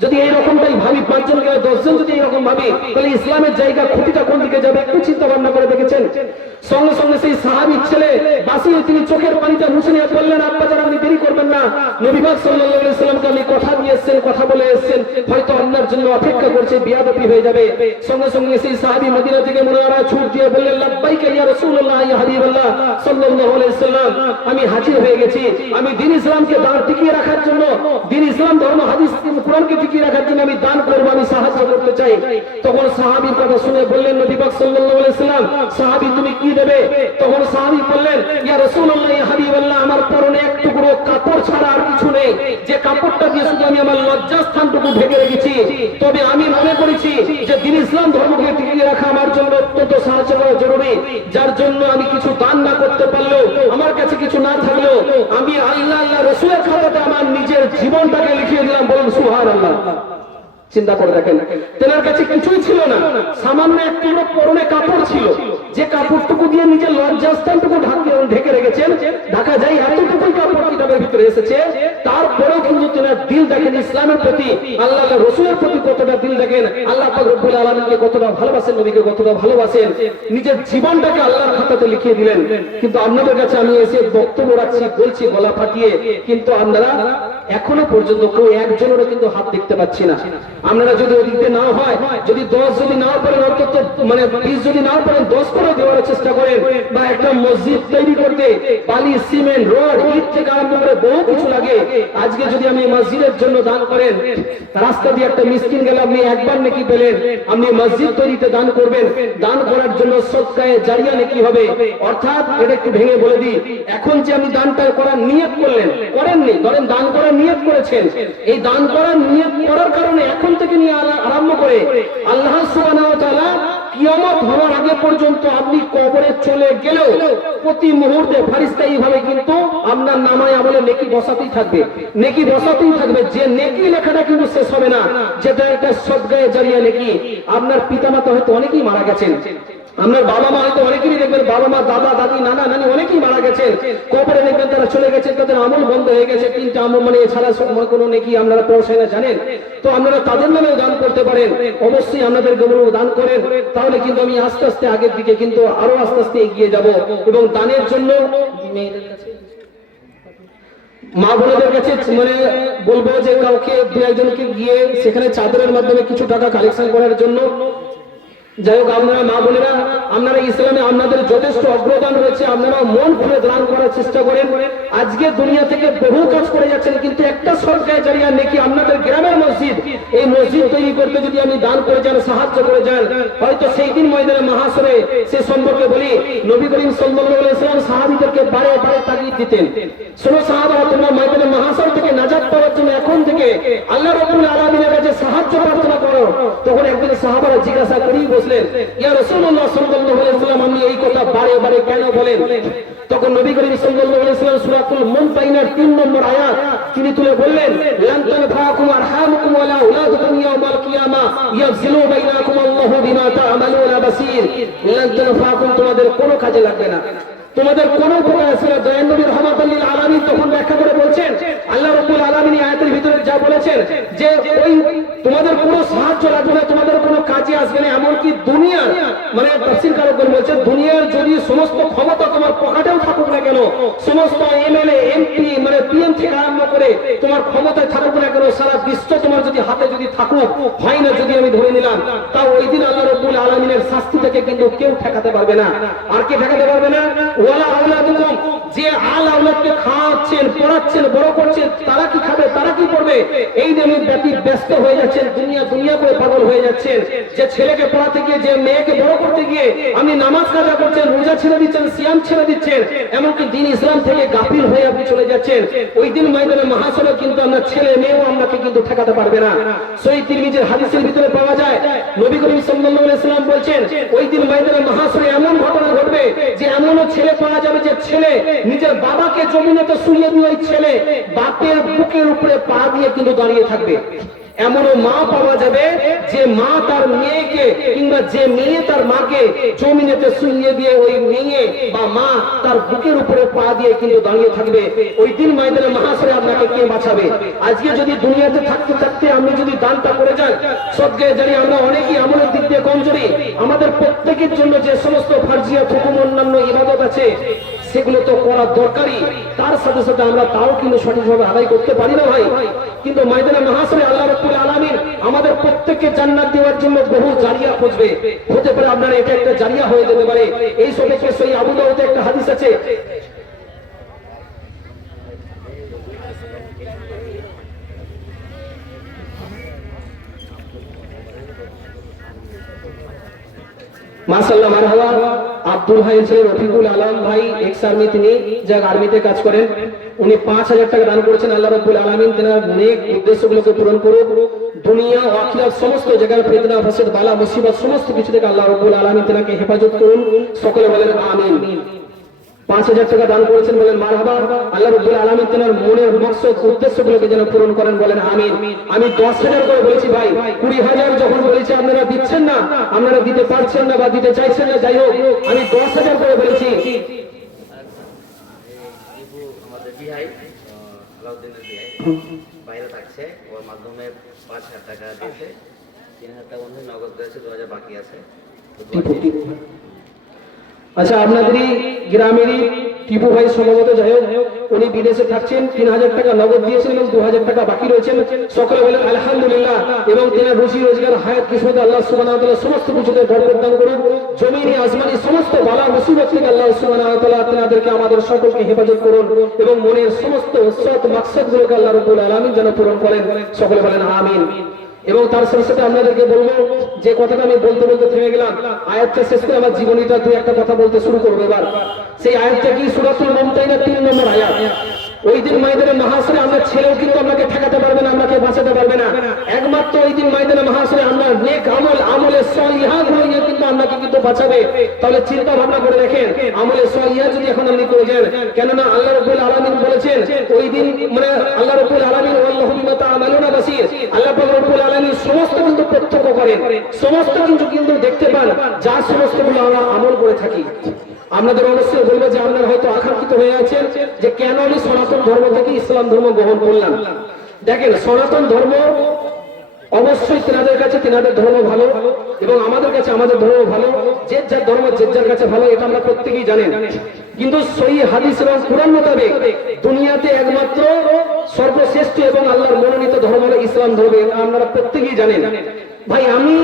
যদি এইরকমটাই ভাবি, 5 জন গেলে 10 জন যদি এইরকম ভাবি, তাহলে ইসলামের জায়গা খুঁটিটা কোন দিকে যাবে? একটু চিন্তা ভাবনা করে দেখেছেন? সঙ্গে সঙ্গে সেই সাহাবীর ছেলে বাসিয়ে তিনি চোখের পানিটা মুছে নিয়ে বললেন, আব্বাজান, আপনি দেরি করবেন না, নবী পাক সাল্লাল্লাহু আলাইহি ওয়াসাল্লামকে আপনি কথা দিয়ে এসেছেন, কথা বলে এসেছেন, হয়তো আপনার জন্য অপেক্ষা করছে, বিয়াদবি হয়ে যাবে। সঙ্গে সঙ্গে সেই সাহাবী মদিনা থেকে মুনাওয়ারা ছুট দিয়ে বললেন, লাব্বাইকা ইয়া রাসূলুল্লাহ, ইয়া হাবিবাল্লাহ সাল্লাল্লাহু আলাইহি ওয়াসাল্লাম, আমি হাজির হয়ে গেছি। আমি দ্বীন ইসলামকে দাঁড় টিকিয়ে রাখার জন্য, দ্বীন ইসলাম ধর্ম, হাদিস, কুরআনকে টিকিয়ে রাখার জন্য আমি দান করব, আমি সাহায্য করতে চাই। তখন সাহাবীর কথা শুনে বললেন নবী পাক সাল্লাল্লাহু আলাইহি ওয়াসাল্লাম, সাহাবী, তুমি কি দেবে? তখন সাহাবী বললেন, ইয়া রাসূলুল্লাহ, ইয়া হাবিবাল্লাহ, আমার পরনে এক টুকরো কাপড় ছাড়া আর কিছু নেই, যে কাপড়টা দিয়ে শুধু আমি আমার লজ্জাস্থানটুকু ঢেকে রেখেছি। তবে আমি মনে করেছি যে দ্বীন ইসলাম ধর্মকে টিকিয়ে রাখা আমার জন্য অত্যন্ত সাহায্য করা জরুরি, যার জন্য আমি কিছু দান না করতে পারলেও, আমার কাছে কিছু না থাকলেও, আমি আল্লাহ রাসূলের খাতাতে আমার নিজের জীবনটাকে লিখিয়ে দিলাম। বলুন সুবহানাল্লাহ। চিন্তা করে দেখেন, তেনার কাছে কিছুই ছিল না, সামান্য একটু পরনে কাপড় ছিল, যে কাপড়টুকু দিয়ে নিজের লজ্জাস্থানটুকু ঢেকে রেখেছেন। ঢাকা যায় এতটুকুই কাপড় কিতাবের ভিতরে এসেছে, তারপরেও কিন্তু তেনার দিল দেখেন ইসলামের প্রতি, আল্লাহ রসুলের প্রতি কতটা দিল দেখেন, আল্লাহ পাক রব্বুল আলামিনকে কতটা ভালোবাসেন, নবীকে কতটা ভালোবাসেন, নিজের জীবনটাকে আল্লাহর খাতাতে লিখিয়ে দিলেন। কিন্তু আপনাদের কাছে আমি এসে বক্তব্য রাখছি, বলছি গলা ফাটিয়ে, কিন্তু আপনারা এখনো পর্যন্ত কেউ একজনেরও কিন্তু হাত দেখতে পাচ্ছি না। আপনারা যদি ওদিকে না হয়, যদি 10 যদি না পারেন, অন্তত 20 যদি না পারেন 10 করে দেওয়ার চেষ্টা করেন, বা একটা মসজিদ তৈরি করতে বালি, সিমেন্ট, রড, ইট থেকে আরম্ভ করে বহু কিছু লাগে। আজকে যদি আপনি মসজিদের জন্য দান করেন, রাস্তা দিয়ে একটা মিসকিন গেলে আপনি একবার নেকি পেলেন, আপনি মসজিদ তৈরিতে দান করবেন, দান করার জন্য সদকায়ে জারিয়া নেকি হবে। অর্থাৎ এটা একটু ভেঙে বলে দিই, এখন যে আপনি দানটা করার নিয়ত করলেন, করেননি, ধরেন দান করার নিয়ত করেছেন, এই দান করার নিয়ত করার কারণে এখন থেকে নিয়ে আরম্ভ করে আল্লাহ সুবহানাহু ওয়া তাআলা কিয়ামত হওয়ার আগে পর্যন্ত আপনি কবরে চলে গেলেও প্রতি মুহূর্তে ফারিস্তাই ভাবে কিন্তু আপনার নামায় আমলে নেকি বসাতেই থাকবে, নেকি বসাতেই থাকবে। যে নেকি লেখাটা কিন্তু শেষ হবে না, যেটা একটা সদকায়ে জারিয়া নেকি। আপনার পিতামাতা হয়তো অনেকেই মারা গেছেন, আপনার বাবা মা হয়তো অনেকেরই দেখবেন, বাবা মা, দাদা দাদি, নানা নানি অনেকেই মারা গেছেন, কবরে দেখবেন তারা চলে গেছেন, তাদের আমল বন্ধ হয়ে গেছে, 3টা আমল মানে এছাড়া কোনো নেকি আপনারা পৌঁছায় না জানেন, তো আপনারা তাদের নামেও দান করতে পারেন। অবশ্যই আপনাদের গৌরব দান করেন, তাহলে কিন্তু আমি আস্তে আস্তে আগের দিকে কিন্তু আরো আস্তে আস্তে এগিয়ে যাব। এবং দানের জন্য মা বোনদের কাছে মানে বলবো যে কাউকে দু একজনকে গিয়ে সেখানে চাদরের মাধ্যমে কিছু টাকা কালেকশন করার জন্য। যাই হোক, আপনারা মা বোনেরা, আপনারা ইসলামে আপনাদের যথেষ্ট অগ্রদান রয়েছে, আপনারা মন খুলে দান করার চেষ্টা করেন। আজকে দুনিয়া থেকে বহু কাজ করে যাচ্ছেন, কিন্তু একটা সরকারি জারিয়া নাকি আপনাদের গ্রামের মসজিদ, এই মসজিদ তৈরি করতে যদি আপনি দান করে যান, সাহায্য করে যান, হয়তো সেই দিন ময়দানে মাহাশরে সে সম্পর্কে বলি, নবী করিম সাল্লাল্লাহু আলাইহি ওয়াসাল্লাম সাহাবীদেরকে বারে বারে তাগিদ দিতেন, শোনো সাহাবারা, তোমরা ময়দানে মাহাশর থেকে নাজাত পাওয়ার জন্য এখন থেকে আল্লাহ রাব্বুল আলামিনের কাছে সাহায্য প্রার্থনা করো। তখন একদিন সাহাবারা জিজ্ঞাসা করেই বসলেন, ইয়া রাসূলুল্লাহ সাল্লাল্লাহু আলাইহি ওয়াসাল্লাম, আপনি এই কথা বারে বারে কেন বলেন? তখন নবী করিম সাল্লাল্লাহু আলাইহি ওয়াসাল্লাম সূরাতুল মুমতাহিনার 3 নম্বর আয়াত তিনি তুলে বললেন, লান তানফাকুম আরহামুকুম ওয়ালা আওলাদুকুম ইয়াউমাল কিয়ামা ইয়াফজিলু বাইনাকুম আল্লাহু বিমা তা'মালুনা বাসীর। লান তানফাকুম, তোমাদের কোনো কাজে লাগবে না, তোমাদের কোনো উপকার আসবে না। দয়াল নবী রাহমাতুল লিল আলামিন তখন ব্যাখ্যা করে বলছেন, আল্লাহ রাব্বুল আলামিন এই আয়াতের ভিতরে যা বলেছেন যে ওই তোমাদের কোনো সাহায্য লাগবে না, তোমাদের কোনো কাজে আসবে না, এমনকি দুনিয়ার মানে তাফসীরকারগণ বলছেন, দুনিয়ার যদি সমস্ত ক্ষমতা তোমার পকেটেও থাকুক না কেন, সমস্ত এমএলএ এমপি মানে পিএম থেকে আরম্ভ করে তোমার ক্ষমতায় থাকুক না কেন, সারা বিশ্ব তোমার যদি হাতে যদি থাকুক, হয় না যদি আমি ধরে নিলাম, তাও ওই দিন আল্লাহ রাব্বুল আলামিনের শাস্তি থেকে কিন্তু কেউ ঠেকাতে পারবে না। আর কে ঠেকাতে পারবে না? ওয়ালা আওলাদুকুম, যে আল আওলাদকে খাওয়াচ্ছেন, পড়াচ্ছেন, বড় করছেন, তারা কি খাবে, তারা কি করবে, এই নিয়ে ব্যস্ত হয়ে যাচ্ছেন, দুনিয়া করে পাগল হয়ে যাচ্ছেন। যে ছেলেকে পড়াতে গিয়ে, যে মেয়েকে বড় করতে গিয়ে আপনি নামাজ কাজা করছেন, রোজা ছেড়ে দিচ্ছেন, সিয়াম ছেড়ে দিচ্ছেন, এমনকি দ্বীন ইসলাম থেকে গাফিল হয়ে আপনি চলে যাচ্ছেন। ওই দিন ময়দানে মাহাশরে কিন্তু আমরা ছেলে মেয়েও আপনাকে কিন্তু ঠেকাতে পারবে না। সহিহ তিরমিজির হাদিসের ভিতরে পাওয়া যায়, নবী করিম সাল্লাল্লাহু আলাইহি ওয়াসাল্লাম বলছেন, ওই দিন ময়দানে মাহাশরে এমন ঘটনা ঘটবে যে এমনও ছেলে পাওয়া যাবে যে ছেলে নিজের বাবাকে জমিনেতে শুইয়ে দিয়ে ওই ছেলে বাপের বুকের উপরে পা দিয়ে কিন্তু দাঁড়িয়ে থাকবে। এমনও মা পাওয়া যাবে যে মা তার মেয়েকে কিংবা যে মেয়ে তার মাকে জমিনেতে শুইয়ে দিয়ে ওই মেয়ে বা মা তার বুকের উপরে পা দিয়ে কিন্তু দাঁড়িয়ে থাকবে। ওই দিন ময়দানে মাহাশরে আপনাকে কে বাঁচাবে? আজকে যদি দুনিয়াতে থাকতে থাকতে আমি যদি দানটা করে যাই, সবচেয়ে জানি আমরা অনেকেই আমলের দিক দিয়ে কমজোরি, আমাদের প্রত্যেকের জন্য যে সমস্ত ফারজিয়াত হুকুম অন্যান্য ইবাদত আছে সেগুলো তো করা দরকারি, তার সাথে সাথে আমরা তাও কিন্তু সঠিকভাবে আদায় করতে পারি না ভাই। কিন্তু ময়দানে মাহাশরে আল্লাহ রাব্বুল আলামিন আমাদের প্রত্যেককে জান্নাত দেওয়ার জন্য বহু জারিয়া খুঁজবে। হতে পারে আপনার এটা একটা জারিয়া হয়ে যেতে পারে। এই সবকে সহিহ আবু দাউদে একটা হাদিস আছে, মাশাআল্লাহ, মারহাবা। আব্দুল হাই ছেলে রফিকুল আলম ভাই এক্স আর্মি, তিনি যা আর্মিতে কাজ করেন, উনি 5000 টাকা দান করেছেন। আল্লাহ রাব্বুল আলামিন তেনার নেক উদ্দেশ্যগুলোকে পূরণ করুক। দুনিয়া ও আখিরাত সমস্ত জায়গার ফিতনা ফাসাদ বালা মুসিবত সমস্ত কিছু থেকে আল্লাহ রাব্বুল আলামিন তেনাকে হেফাজত করুন। সকলে বলেন আমিন। 5000 টাকা দান করেছেন, বলেন মারহাবা। আল্লাহ রাব্বুল আলামিন তেনার মনের মকসদ উদ্দেশ্যগুলোকে যেন পূরণ করেন, বলেন আমিন। আমি 10,000 করে বলেছি ভাই, 20,000 যখন বলেছি আপনারা দিচ্ছেন না, আপনারা দিতে পারছেন না বা দিতে চাইছেন না, যাই হোক আমি 10,000 করে বলেছি। আমাদের বিহাই আলাউদ্দিনের বিহাই বাইরে থাকছে, ওর মাধ্যমে 5,000 টাকা দিয়েছে, 3,000 টাকা মধ্যে নগদ দিয়েছে, 2,000 বাকি আছে। আচ্ছা, আপনাদেরই গ্রামেরই টিপু ভাই সম্ভবত, যাই হোক উনি বিদেশে থাকছেন, 3,000 টাকা নগদ দিয়েছেন এবং 2,000 টাকা বাকি রয়েছেন। সকলে বলেন আলহামদুলিল্লাহ। এবং তেনার রুজি রোজগার হায়াত কিসমতে আল্লাহ সুবহানাহু ওয়া তাআলা সমস্ত কিছুতে বরকত দান করুন। জমিনে আসমানি সমস্ত বালা মুসিবত থেকে আল্লাহ সুবহানাহু ওয়া তাআলা তেনাদেরকে আমাদের সকলকে হেফাজত করুন এবং মনের সমস্ত সৎ মাকসাদগুলোকে আল্লাহ রাব্বুল আলামিন যেন পূরণ করেন। সকলে বলেন আমিন। এবং তার সাথে সাথে আপনাদেরকে বলবো, যে কথাটা আমি বলতে বলতে থেমে গেলাম, আয়াতটা শেষ করে আমার জীবনীটা দুই একটা কথা বলতে শুরু করবো এবার। সেই আয়াতটা কি? সূরাতুল মুমতাহিনা 3 নম্বর আয়াত। ওই দিন ময়দানে মাহাশরে আমরা ছেলেও কিন্তু আপনাকে ঠেকাতে পারবে না, আপনাকে বাঁচাতে পারবে না। একমাত্র ওই দিন ময়দানে মাহাশরে আমরা নেক আমলে সলিহা গুলো কিন্তু আপনাকে কিন্তু বাঁচাবে। তাহলে চিন্তা ভাবনা করে দেখেন, আমলে সহিয়া যদি এখন আপনি করে যান, কেননা আল্লাহ রাব্বুল আলামিন বলেছেন ওই দিন মানে আল্লাহ রাব্বুল আলামিন ওয়াল্লাহু বিমা তা'মালুনা বাসীর, আল্লাহ পাক রব্বুল আলামিন সমস্ত কিন্তু প্রত্যক্ষ করেন, সমস্ত কিন্তু দেখতে পান যা সমস্তগুলো আমরা আমল করে থাকি। আপনাদের অবশ্যই বলবো যে আপনারা হয়তো আকাঙ্ক্ষিত হয়ে আছেন যে কেন আমি সনাতন ধর্ম থেকে ইসলাম ধর্ম গ্রহণ করলাম। দেখেন, সনাতন ধর্ম অবশ্যই তেনাদের কাছে তেনাদের ধর্ম ভালো এবং আমাদের কাছে আমাদের ধর্ম ভালো, যে যার ধর্ম যে যার কাছে ভালো, এটা আমরা প্রত্যেকেই জানেন। কিন্তু সহিহ হাদিস এবং কুরআন মোতাবেক দুনিয়াতে একমাত্র সর্বশ্রেষ্ঠ এবং আল্লাহর মনোনীত ধর্ম হলো ইসলাম ধর্ম, আপনারা প্রত্যেকেই জানেন। ভাই, আমি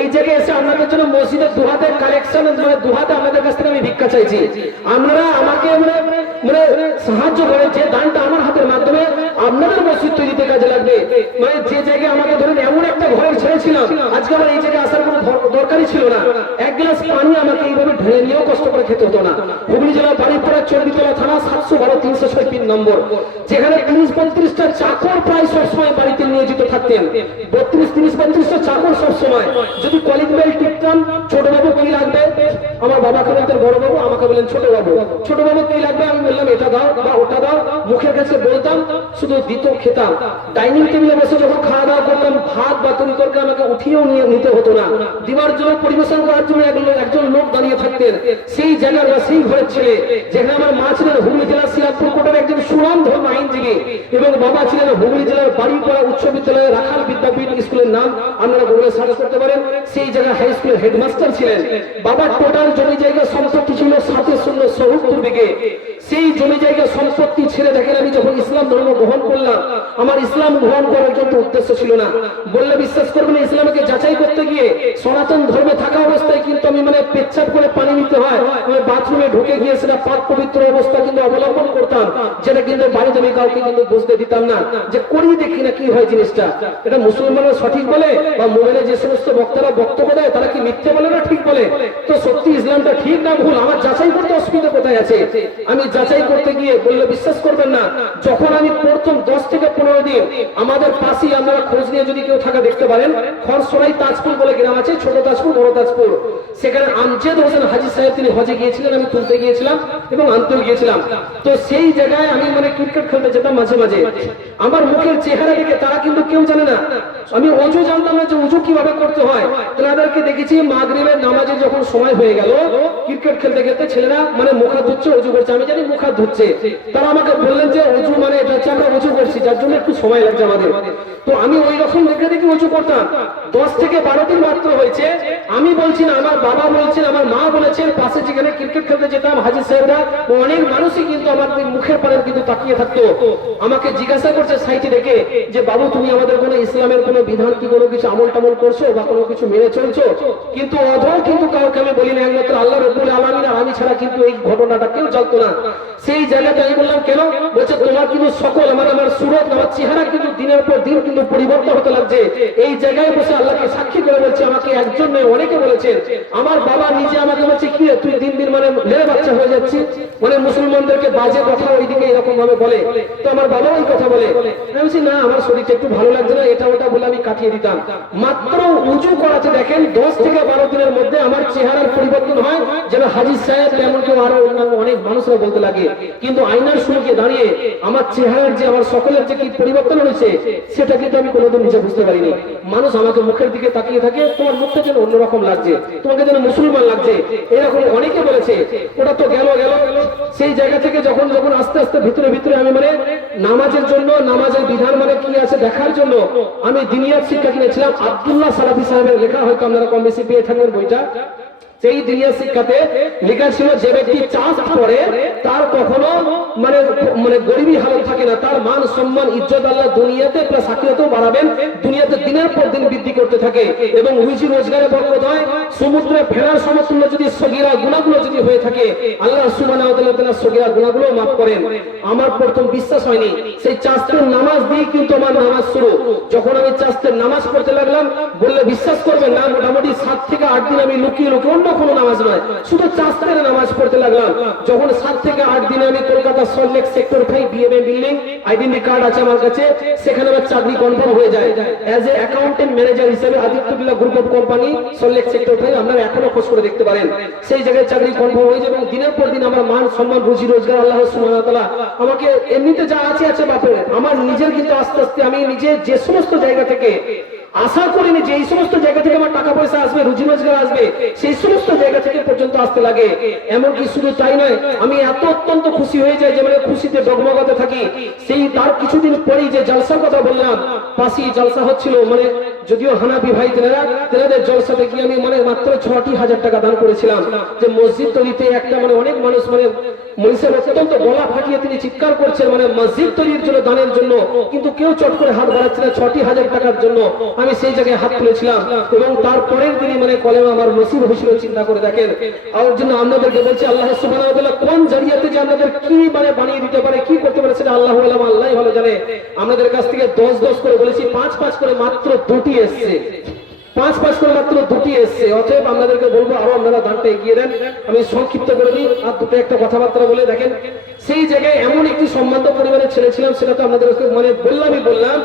এই জায়গায় এসে আপনাদের জন্য মসজিদের দুহাতে কালেকশন মানে দুহাতে আপনাদের কাছ থেকে আমি ভিক্ষা চাইছি। আপনারা আমাকে মানে সাহায্য করে যে দানটা আমার হাতের মাধ্যমে আপনাদের মসজিদ তৈরিতে কাজে লাগবে। মানে যে জায়গায় আমাকে ধরেন এমন একটা ঘরে ছেড়েছিলাম, আজকে আমার এই জায়গায় আসার কোনো দরকারই ছিল না। এক গ্লাস পানি আমাকে এইভাবে ঢেলে নিয়েও কষ্ট করে খেতে হতো না। হুগলি জেলার বাড়িপাড়া চণ্ডীতলা থানা 712-306 নম্বর, যেখানে 30-35টা চাকর প্রায় সবসময় বাড়িতে নিয়োজিত থাকতেন। 32-30-35টা চাকর সবসময়। যদি কলিং বেল টিপতাম, ছোট বাবু কি লাগবে, আমার বাবাকে বলতেন বড় বাবু, আমাকে বলেন ছোট বাবু। ছোট বাবু কি লাগবে, আমি বললাম এটা দাও বা ওটা দাও, মুখের কাছে বলতাম, শুধু দিত, খেতাম। ডাইনিং টেবিলে বসে যখন খাওয়া দাওয়া করতাম, ভাত বা তরি তরকারি আমাকে উঠিয়েও নিয়ে নিতে হতো না। দিবার জন্য পরিবেশন করার জন্য একজন লোক দাঁড়িয়ে থাকতেন। সেই জায়গার বা সেই ঘরের ছেলে, যেখানে আমার মা ছিলেন হুগলি জেলার শ্রীরামপুর কোটের একজন সুনামধন্য আইনজীবী এবং বাবা ছিলেন হুগলি জেলার বাড়িপাড়া উচ্চ বিদ্যালয়ের রাখাল বিদ্যাপীঠ স্কুলের নাম আপনারা গুগলে সার্চ করতে পারেন। সেই জায়গায় হাই স্কুলের হেডমাস্টার ছিলেন। বাবার টোটাল জমি জায়গা সম্পত্তি ছিল 770 বিঘে। সেই জমি জায়গা সম্পত্তি ছেড়ে দেখেন আমি যখন ইসলাম ধর্ম গ্রহণ করলাম, আমার ইসলাম গ্রহণ করার কিন্তু উদ্দেশ্য ছিল না। বললে বিশ্বাস করবেন, ইসলামকে যাচাই করতে গিয়ে সনাতন ধর্মে থাকা অবস্থায় কিন্তু আমি মানে পেচ্ছাপ করে পানি নিতে হয়, আমি বাথরুমে ঢুকে গিয়ে সেটা পাক পবিত্র অবস্থা কিন্তু অবলম্বন করতাম, যেটা কিন্তু বাড়িতে আমি কাউকে কিন্তু বুঝতে দিতাম না যে করি দেখি না কি হয় জিনিসটা। এটা মুসলমানরা সঠিক বলে বা মোবাইলে যে সমস্ত বক্তারা বক্তব্য দেয় তারা কি মিথ্যে বলে না ঠিক বলে? তো সত্যি ইসলামটা ঠিক না ভুল আমার যাচাই করতে অসুবিধা কোথায় আছে? আমি যাচাই করতে গিয়ে বললে বিশ্বাস করবেন না, যখন আমি প্রথম 10 থেকে 15 দিন আমাদের পাশেই আপনারা খোঁজ নিয়ে যদি কেউ থাকা দেখতে পারেন, খরসরাই তাজপুর বলে গ্রাম আছে, ছোট তাজপুর বড় তাজপুর, সেখানে আমজেদ হোসেন হাজী সাহেব তিনি হজে গিয়েছিলেন, আমি তুলতে গিয়েছিলাম এবং আনতেও গিয়েছিলাম। তো সেই জায়গায় আমি মানে ক্রিকেট খেলতে যেতাম মাঝে মাঝে। আমার মুখের চেহারা দেখে তারা কিন্তু কেউ জানে না, আমি অজু জানতাম না যে অজু কিভাবে করতে হয়। তাদেরকে দেখেছি মাগরিবের নামাজে যখন সময় হয়ে গেল, ক্রিকেট খেলতে খেলতে ছেলেরা মানে মুখ হাত ধুচ্ছে, অজু করছে, আমি জানি মুখ হাত ধুচ্ছে। তারা আমাকে বললেন যে অজু মানে এটা হচ্ছে আমরা অজু করছি, যার জন্য একটু সময় লাগছে আমাদের। তো আমি ওই রকম দেখে দেখে অজু করতাম। 10 থেকে 12 দিন মাত্র হয়েছে, আমি বলছি না, আমার বাবা বলছেন, আমার মা বলেছেন, পাশে যেখানে ক্রিকেট খেলতে যেতাম হাজী সাহেবরা অনেক মানুষই কিন্তু আমার মুখের পারে কিন্তু তাকিয়ে থাকতো। আমাকে জিজ্ঞাসা করছে সাইটে দেখে যে বাবু তুমি আমাদের কোনো ইসলামের কোনো বিধান কি কোনো কিছু আমল টামল করছো বা কোনো কিছু মেনে চলছো? কিন্তু অধর কিন্তু কাউকে আমি বলি না, একমাত্র আল্লাহ রাব্বুল আলামিন আর আমি ছাড়া কিন্তু এই ঘটনাটা কেউ জানতো না। সেই জায়গাতে আমি বললাম কেন? বলছে তোমার কিন্তু সকল আমার সুরত আমার চেহারা কিন্তু দিনের পর দিন কিন্তু পরিবর্তন হতে লাগছে। এই জায়গায় বসে আল্লাহকে সাক্ষী করে বলছে, আমাকে একজন নয় অনেকে বলেছেন। আমার বাবা নিজে আমাকে বলছে কি রে তুই দিন দিন মানে মেরে বাচ্চা হয়ে যাচ্ছিস, মানে মুসলমানদেরকে বাজে কথা ওইদিকে এরকম ভাবে বলে। তো আমার বাবা ওই কথা বলে, আমি বলছি না আমার শরীরটা একটু ভালো লাগছে না, এটা ওটা বলে আমি কাটিয়ে দিতাম। মাত্র উজু করাতে দেখেন 10 থেকে 12 দিনের মধ্যে আমার চেহারার পরিবর্তন হয়, যেন হাজী সাহেব এমন কেউ আরো অন্যান্য অনেক মানুষরা বলতে লাগে। কিন্তু আয়নার সুরকে দাঁড়িয়ে আমার চেহারার যে আমার সকলের যে কি পরিবর্তন হয়েছে সেটা কিন্তু আমি কোনোদিন নিজে বুঝতে পারিনি। মানুষ আমাকে মুখের দিকে তাকিয়ে থাকে, তোমার মুখটা যেন অন্যরকম লাগছে, তোমাকে যেন মুসলমান লাগছে, এরকম অনেকে বলেছে। ওটা তো গেল। সেই জায়গা থেকে যখন আস্তে আস্তে ভিতরে ভিতরে আমি মানে নামাজের জন্য, নামাজের বিধান মানে কি আছে দেখার জন্য আমি দিনিয়াত শিক্ষা কিনেছিলাম। আব্দুল্লাহ সালাফি সাহেবের লেখা, হয়তো আপনারা কম বেশি পেয়ে থাকবেন বইটা। সেই দিনিয়া শিক্ষাতে লেখা ছিল যে ব্যক্তি চাষ করে তার কখনো মানে গরিবী হালত থাকে না, তার মান সম্মান ইজ্জত আল্লাহ দুনিয়াতে প্লাস আখিরাতেও বাড়াবেন, দুনিয়াতে দিনের পর দিন বৃদ্ধি করতে থাকে এবং রুজি রোজগারে বরকত হয়। সমুদ্রে ফেরার সমতুল্য যদি সগীরা গুনাহগুলো যদি হয়ে থাকে, আল্লাহ সুবহানাহু ওয়া তাআলা সগীরা গুনাহগুলো maaf করেন। আমার প্রথম বিশ্বাস হয়নি, সেই চাষের নামাজ দিয়ে কিন্তু আমার নামাজ শুরু। যখন আমি চাষের নামাজ পড়তে লাগলাম, বললে বিশ্বাস করবেন না, মোটামুটি 7 থেকে 8 দিন আমি লুকিয়ে অন্য কোনো নামাজ নয়, শুধু 4 টাকার নামাজ পড়তে লাগলাম। যখন 7 থেকে 8 দিনে আমি Kolkata Salt Lake sector 5 BMA building identity card আছে আমার কাছে, সেখানে আমার চাকরি কনফার্ম হয়ে যায় অ্যাজ এ অ্যাকাউন্টেন্ট ম্যানেজার হিসেবে Aditya Birla group of company Salt Lake sector 5। আপনারা এখনো খোঁজ করে দেখতে পারেন, সেই জায়গায় চাকরি কনফার্ম হয়ে যায় এবং দিনের পর দিন আমার মান সম্মান রুজি রোজগার আল্লাহ সুবহানাহু ওয়া তাআলা আমাকে এমনিতে যা আছে বাপরে, আমার নিজের কিন্তু আস্তে আস্তে আমি নিজে যে সমস্ত জায়গা থেকে আশা করিনি যে এই সমস্ত জায়গা থেকে আমার টাকা পয়সা আসবে, রুজি রোজগার আসবে, সেই সমস্ত জায়গা থেকে পর্যন্ত আসতে লাগে। এমনকি শুধু তাই নয়, আমি এত অত্যন্ত খুশি হয়ে যাই যে মানে খুশিতে ডগমগাতে থাকি। সেই তার কিছুদিন পরেই যে জলসার কথা বললাম, পাশি জলসা হচ্ছিল, মানে যদিও হানাফি ভাই তেনাদের জলসাতে গিয়ে আমি মানে মাত্র 6,000 টাকা দান করেছিলাম, যে মসজিদ তৈরিতে একটা মানে অনেক মানুষ মানে মনীষের অত্যন্ত গলা ফাটিয়ে তিনি চিৎকার করছেন মানে মসজিদ তৈরির জন্য দানের জন্য, কিন্তু কেউ চট করে হাত বাড়াচ্ছে না 6,000 টাকার জন্য। আমি সেই জায়গায় হাত তুলেছিলাম এবং তারপরের দিনই মানে কলেমা আমার নসিব হয়েছিল। চিন্তা করে দেখেন, আর জন্য আপনাদেরকে বলছি আল্লাহ সুবহানাহু ওয়া তাআলা কোন জারিয়াতে যে আপনাদের কি মানে বানিয়ে দিতে পারে, কি করতে পারে সেটা আল্লাহু আলাম, আল্লাহই ভালো জানে। আপনাদের কাছ থেকে 10 করে বলেছি, 5 করে মাত্র 2টি এসছে, 5 করে মাত্র 2টি এসছে। অতএব আপনাদেরকে বলবো আরো আপনারা দানটা এগিয়ে দেন। আমি সংক্ষিপ্ত করে দিই আর দুটো একটা কথাবার্তা বলে দেখেন। সেই জায়গায় এমন একটি সম্মানিত পরিবারের ছেলে ছিলাম, সেটা তো আপনাদের মানে বললাম,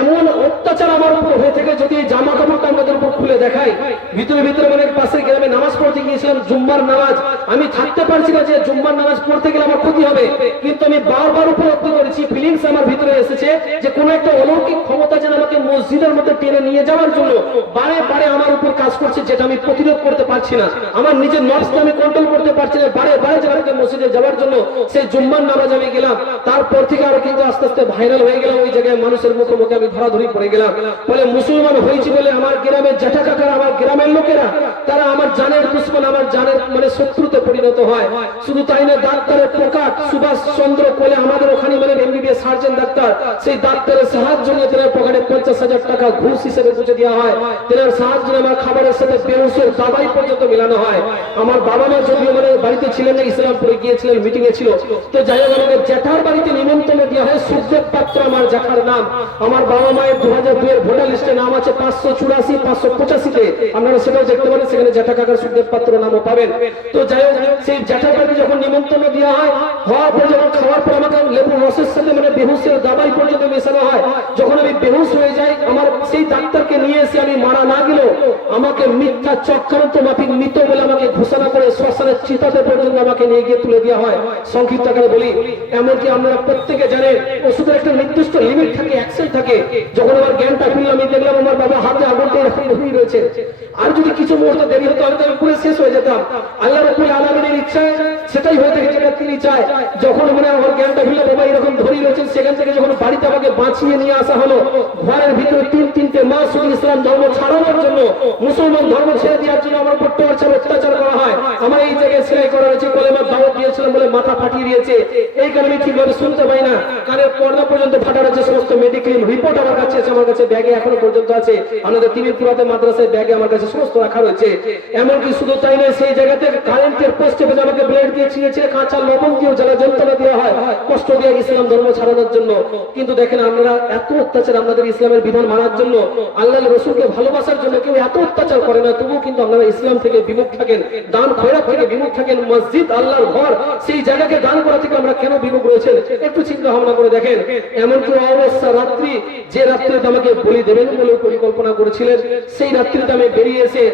এমন অত্যাচার আমার উপর হয়ে থেকে যদি জামা কাপড়টা আমাদের উপর খুলে দেখায়, ভিতরে মানে পাশের গ্রামে নামাজ পড়তে গিয়েছিলাম, জুম্মার নামাজ, আমি থাকতে পারছি না যে জুম্মার নামাজ পড়তে গেলে আমার ক্ষতি হবে, কিন্তু আমি বারবার উপলব্ধি করেছি, ফিলিংস আমার ভিতরে এসেছে যে কোন একটা অলৌকিক ক্ষমতা যেন আমাকে মসজিদের মধ্যে টেনে নিয়ে যাওয়ার জন্য বারে আমার উপর কাজ করছে, যেটা আমি প্রতিরোধ করতে পারছি না, আমার নিজের নফসকে আমি কন্ট্রোল করতে পারছি না, বারে যেন আমাকে মসজিদে যাওয়ার জন্য সেই জুম্মার নামাজ আমি গেলাম। তারপর থেকে আরো কিন্তু আস্তে আস্তে ভাইরাল হয়ে গেলাম, ওই জায়গায় মানুষের মুখে আমি ধরাধরি পড়ে গেলাম। বলে মুসলমান হয়েছি বলে আমার গ্রামের জ্যাঠা কাকারা, আমার গ্রামের লোকেরা, তারা আমার জানের দুশ্মন, আমার জানের মানে শত্রুতে পরিণত হয়। শুধু তাই না, ডাক্তারের প্রকাশ সুভাষ চন্দ্র কোলে আমাদের ওখানে মানে এমবিবিএস সার্জন ডাক্তার, সেই ডাক্তারের সাহায্য নিয়ে তেনার পকেটে 50,000 টাকা ঘুষ হিসেবে বুঝে দেওয়া হয়। তেনার সাহায্য আমার খাবারের সাথে বেহুশের দাবাই পর্যন্ত মেলানো হয়। আমার বাবা মা যদিও মানে বাড়িতে ছিলেন না, ইসলামপুরে গিয়েছিলেন, মিটিং এ ছিল, তো যাই হোক আমাকে জ্যাঠার বাড়িতে নিমন্ত্রণ দেওয়া হয়। সুখদেব পাত্র আমার জ্যাঠার নাম। আমার বাবা মায়ের 2002 এর ভোটার লিস্টে নাম আছে 584, 585-তে, আপনারা সেটাও দেখতে পারেন, সেখানে জ্যাঠা কাকার সুখদেব পাত্র নামও পাবেন। তো যাই হোক, সেই জ্যাঠার বাড়িতে যখন নিমন্ত্রণ দেওয়া হয়, হওয়ার পর যখন খাওয়ার পর আমাকে লেবু রসের সাথে মানে বেহুশের দাবাই পর্যন্ত মেশানো হয়। যখন আমি বেহুশ হয়ে যাই, আমার সেই ডাক্তারকে নিয়ে এসে আমি মারা না গেলেও আমাকে মিথ্যা চক্রান্ত মাফিক মৃত বলে আমাকে ঘোষণা করে শ্মশানের চিতাতে পর্যন্ত আমাকে নিয়ে গিয়ে তুলে দেওয়া হয়। সংক্ষিপ্ত আকারে বলি, এমনকি আপনারা প্রত্যেকে জানেন ওষুধের একটা নির্দিষ্ট লিমিট থাকে, অ্যাকশন থাকে। যখন আমার জ্ঞানটা ফিরল, আমি দেখলাম আমার বাবা হাতে আগুনটা এরকম ধরে রয়েছে, আর যদি কিছু মুহূর্ত দেরি হতো আমি তো পুরো শেষ হয়ে যেতাম। আল্লাহ রাব্বুল আলামিনের ইচ্ছায় সেটাই হয়ে থাকে যেটা তিনি চায়। যখন মানে আমার জ্ঞানটা ফিরল, বাবা এরকম ধরেই রয়েছেন, সেখান থেকে যখন বাড়িতে আমাকে বাঁচিয়ে নিয়ে আসা হলো, ঘরের ভিতরে 3-3টে মাস শুধু ইসলাম ধর্ম ছাড়ানোর জন্য, মুসলমান ধর্ম ছেড়ে দেওয়ার জন্য আমার উপর টর্চার অত্যাচার করা হয়। আমার এই জায়গায় সেলাই করা হয়েছে, কলেমার দাওয়াত দিয়েছিলাম বলে মাথা ফাটিয়ে দিয়েছে, এই কারণে ঠিকভাবে শুনতে পাই না, কানের পর্দা পর্যন্ত ফাটা রয়েছে, সমস্ত মেডিকেল রিপোর্ট আমার কাছে আছে, আমার কাছে ব্যাগে এখনো পর্যন্ত আছে। আমাদের তিমিরপুরাতে মাদ্রাসায় ব্যাগে আমার কাছে সমস্ত রাখা রয়েছে। এমনকি শুধু তাই নয়, সেই জায়গাতে কারেন্টের পোস্টে বেঁধে আমাকে ব্লেড দিয়ে ছিঁড়ে কাঁচা লবণ দিয়েও যারা যন্ত্রণা দেওয়া হয়, কষ্ট দিয়ে ইসলাম ধর্ম ছাড়ানোর জন্য। কিন্তু দেখেন আপনারা, এত অত্যাচার আপনাদের ইসলামের বিধান মানার জন্য, আল্লাহ রসুলকে ভালোবাসার জন্য কেউ এত অত্যাচার করে না, তবুও কিন্তু আপনারা ইসলাম থেকে বিমুখ থাকেন, দান খয়রাত থেকে বিমুখ থাকেন। মসজিদ আল্লাহর ঘর, সেই জায়গাকে দান করা থেকে আমরা কেন বিমুখ রয়েছেন, একটু চিন্তা ভাবনা করে দেখেন। এমনকি অবস্থা রাত্রি, যে রাত্রিতে আমাকে বলি দেবেন বলে পরিকল্পনা করেছিলেন, সেই রাত্রিতে আমি বেরিয়ে এসে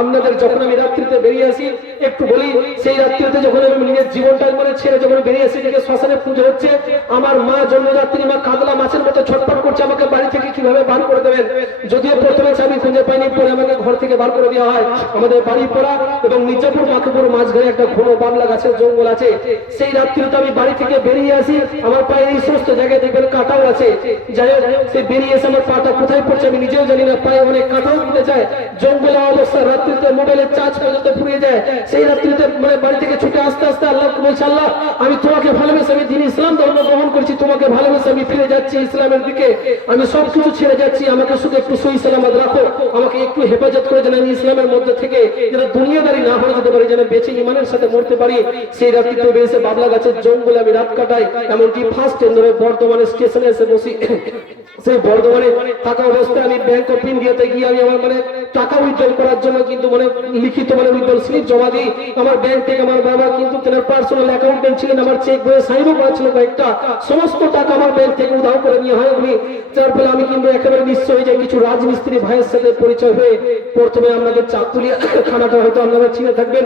আপনাদের, যখন আমি রাত্রিতে বেরিয়ে আসি একটু বলি, সেই রাত্রিতে যখন আমি নিজের জীবনটা মানে ছেড়ে যখন বেরিয়ে আসি, দেখে শ্মশানে পুজো হচ্ছে, আমার মা জন্মদাত্রী মা কাতলা মাছের মতো ছটফট করছে, আমাকে বাড়ি থেকে কিভাবে বার করে দেবেন। যদিও প্রথমে চাবি খুঁজে পাইনি, পরে আমাকে ঘর থেকে বার করে দেওয়া হয়। আমাদের বাড়ি পড়া এবং মির্জাপুর মাখুপুর মাঝখানে একটা ঘন বাবলা গাছের জঙ্গল আছে। সেই রাত্রিতে আমি বাড়ি থেকে বেরিয়ে আসি, আমার পায়ে এই সমস্ত জায়গায় দেখবেন কাঁটাও আছে। যাই হোক, সে বেরিয়ে এসে আমার পাটা কোথায় পড়ছে আমি নিজেও জানি না, পায়ে অনেক কাঁটাও দিতে চায়। জঙ্গলে অবস্থা, রাত্রিতে মোবাইলের চার্জ পর্যন্ত ফুরিয়ে যায়। সেই রাত্রিতে মানে বাড়ি থেকে ছুটে আসতে আসতে আল্লাহকে বলছি, আল্লাহ আমি তোমাকে ভালোবেসে, আমি দিন ইসলাম ধর্ম গ্রহণ করছি, তোমাকে ভালোবেসে আমি ফিরে যাচ্ছি ইসলামের দিকে, আমি সবকিছু ছেড়ে যাচ্ছি, আমাকে শুধু একটু সহি সালামত রাখো, আমাকে একটু হেফাজত করে যেন আমি ইসলামের মধ্যে থেকে যেন দুনিয়াদারি না হয়ে যেতে পারি, যেন বেঁচে ইমানের সাথে মরতে পারি। সেই রাত্রিতে বেরিয়ে বাবলা গাছের জঙ্গলে আমি রাত কাটাই। এমনকি ফার্স্ট ট্রেন বর্ধমানে স্টেশনে এসে বসি। সেই বর্ধমানে থাকা অবস্থায় আমি ব্যাংক অফ ইন্ডিয়াতে গিয়ে আমি আমার মানে টাকা উইথড্রল করার জন্য কিন্তু মানে লিখিত মানে উইথড্রল স্লিপ জমা দিই আমার ব্যাংক থেকে। আমার বাবা কিন্তু তেনার পার্সোনাল অ্যাকাউন্টেন্ট ছিলেন, আমার চেক বইয়ে সাইনও করা ছিল কয়েকটা, সমস্ত টাকা আমার ব্যাংক থেকে উধাও করে নিয়ে হয় উনি। যার ফলে আমি কিন্তু একেবারে নিশ্চয় হয়ে যাই কিছু রাজমিস্ত্রি ভাইয়ের সাথে পরিচয় হয়ে প্রথমে আপনাদের চাকুলিয়া খানাটা হয়তো আপনারা চিনে থাকবেন,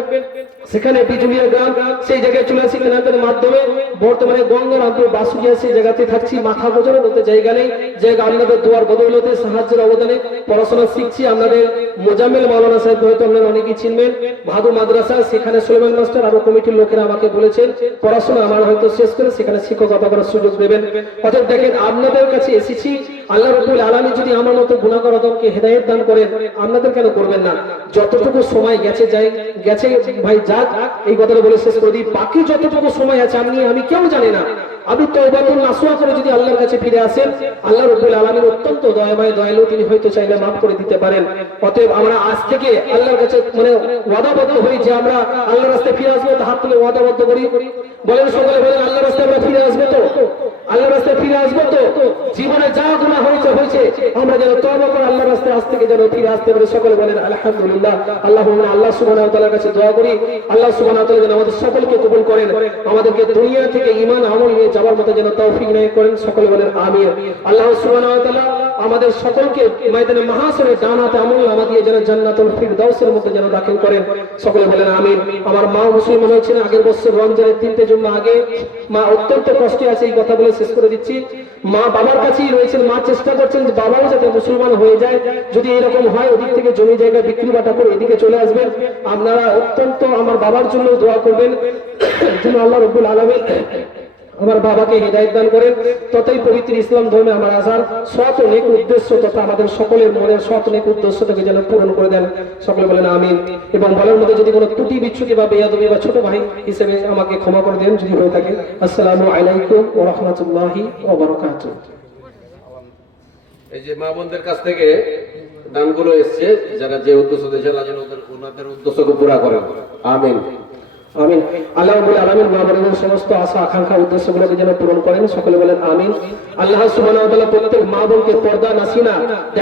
সেখানে বিজুলিয়া গ্রাম, সেই জায়গায় চলে আসি তেনাদের মাধ্যমে। বর্তমানে গঙ্গারামপুর বাসুলিয়া সেই জায়গাতে থাকছি, মাথা গোজরে বলতে জায়গা নেই, জায়গা আপনাদের দুয়ার বদৌলতে সাহায্যের অবদানে পড়াশোনা শিখছি। আপনাদের মোজাম্মেল মাওলানা সাহেব হয়তো আপনারা অনেকেই চিনবেন, ভাদু মাদ্রাসা, সেখানে সুলেমান মাস্টার আরো কমিটির লোকেরা আমাকে বলেছেন পড়াশোনা আমার হয়তো শেষ করে সেখানে শিক্ষকতা করার সুযোগ দেবেন। অতএব দেখেন আপনাদের কাছে এসেছি, আল্লাহ রাব্বুল আলামিন যদি আমার মতো গুনাহগার আদমকে হেদায়েত দান করেন, আপনাদের কেন করবেন না? যতটুকু সময় গেছে ভাই যাক, এই কথাটা বলে শেষ করে দিই। বাকি যতটুকু সময় আছে আমি কেউ জানি না। আপনি তওবাতুন নাসুহা করে যদি আল্লাহর কাছে ফিরে আসেন, আল্লাহ রাব্বুল আলামিন অত্যন্ত দয়াময় দয়ালু, তিনি হয়তো চাইলে মাফ করে দিতে পারেন। অতএব আমরা আজ থেকে আল্লাহর কাছে মানে ওয়াদাবদ্ধ হই যে আমরা আল্লাহর রাস্তায় ফিরে আসবো। হাত তুলে ওয়াদাবদ্ধ করি, বলেন সকলে বলেন আল্লাহর রাস্তায় আমরা ফিরে আসবো তো? আল্লাহর রাস্তায় ফিরে আসবো তো? জীবনে যা গুনাহ হয়েছে আমরা যেন তওবা করে আল্লাহর রাস্তায় আজ থেকে যেন ফিরে আসতে পারি। সকলে বলেন আলহামদুলিল্লাহ। আল্লাহ সুবহানাহু ওয়া তাআলার কাছে দোয়া করি, আল্লাহ সুবহানাহু ওয়া তাআলা যেন আমাদের সকলকে কবুল করেন, আমাদেরকে দুনিয়া থেকে ঈমান আমল নিয়ে যাওয়ার মতো যেন তৌফিক ইনায়েত করেন। সকলে বলেন আমিন। আল্লাহ সুবহানাহু ওয়া তাআলা আমাদের সকলকে ময়দানে মাহশরে ডান হাতে আমল নামা দিয়ে যেন জান্নাতুল ফিরদাউসের মধ্যে যেন দাখিল করেন। সকলে বলেন আমিন। আমার মা মুসলমান হয়েছেন আগের বছর রমজানের 3টে জুম্মা আগে, মা অত্যন্ত কষ্টে আছে, এই কথা বলে শেষ করে দিচ্ছি। মা বাবার কাছেই রয়েছেন, মা চেষ্টা করছেন যে বাবাও যাতে মুসলমান হয়ে যায়। যদি এরকম হয় ওদিক থেকে জমি জায়গা বিক্রি বাটা করে এদিকে চলে আসবেন। আপনারা অত্যন্ত আমার বাবার জন্য দোয়া করবেন যেন আল্লাহ রাব্বুল আলামিন আমার বাবাকে হেদায়েত দান করেন, ততই পবিত্র ইসলাম ধর্মে আমার আসার সৎ নেক উদ্দেশ্য তথা আমাদের সকলের মনের সৎ নেক উদ্দেশ্যটাকে যেন পূরণ করে দেন। সকলে বলেন আমিন। এবং বলার মধ্যে যদি কোনো ত্রুটি বিচ্ছুতি বা বেয়াদবি বা ছোট ভাই হিসেবে আমাকে ক্ষমা করে দেন যদি হয়ে থাকে। আসসালামু আলাইকুম ওয়া রাহমাতুল্লাহি ওয়া বারাকাতুহু। এই যে মা বোনদের কাছ থেকে দানগুলো এসছে, যারা যে উদ্দেশ্য দিয়েছেন ওনাদের উদ্দেশ্যকে পুরা করেন। আমিন আমিন। আল্লাহ রাব্বুল আলামিন মা বোনদের সমস্ত আশা আকাঙ্ক্ষা উদ্দেশ্যগুলোকে যেন পূরণ করেন। সকলে বলেন আমিন। আল্লাহ সুবহানাহু ওয়া তাআলা প্রত্যেক মা বোনকে পর্দা নাসিনা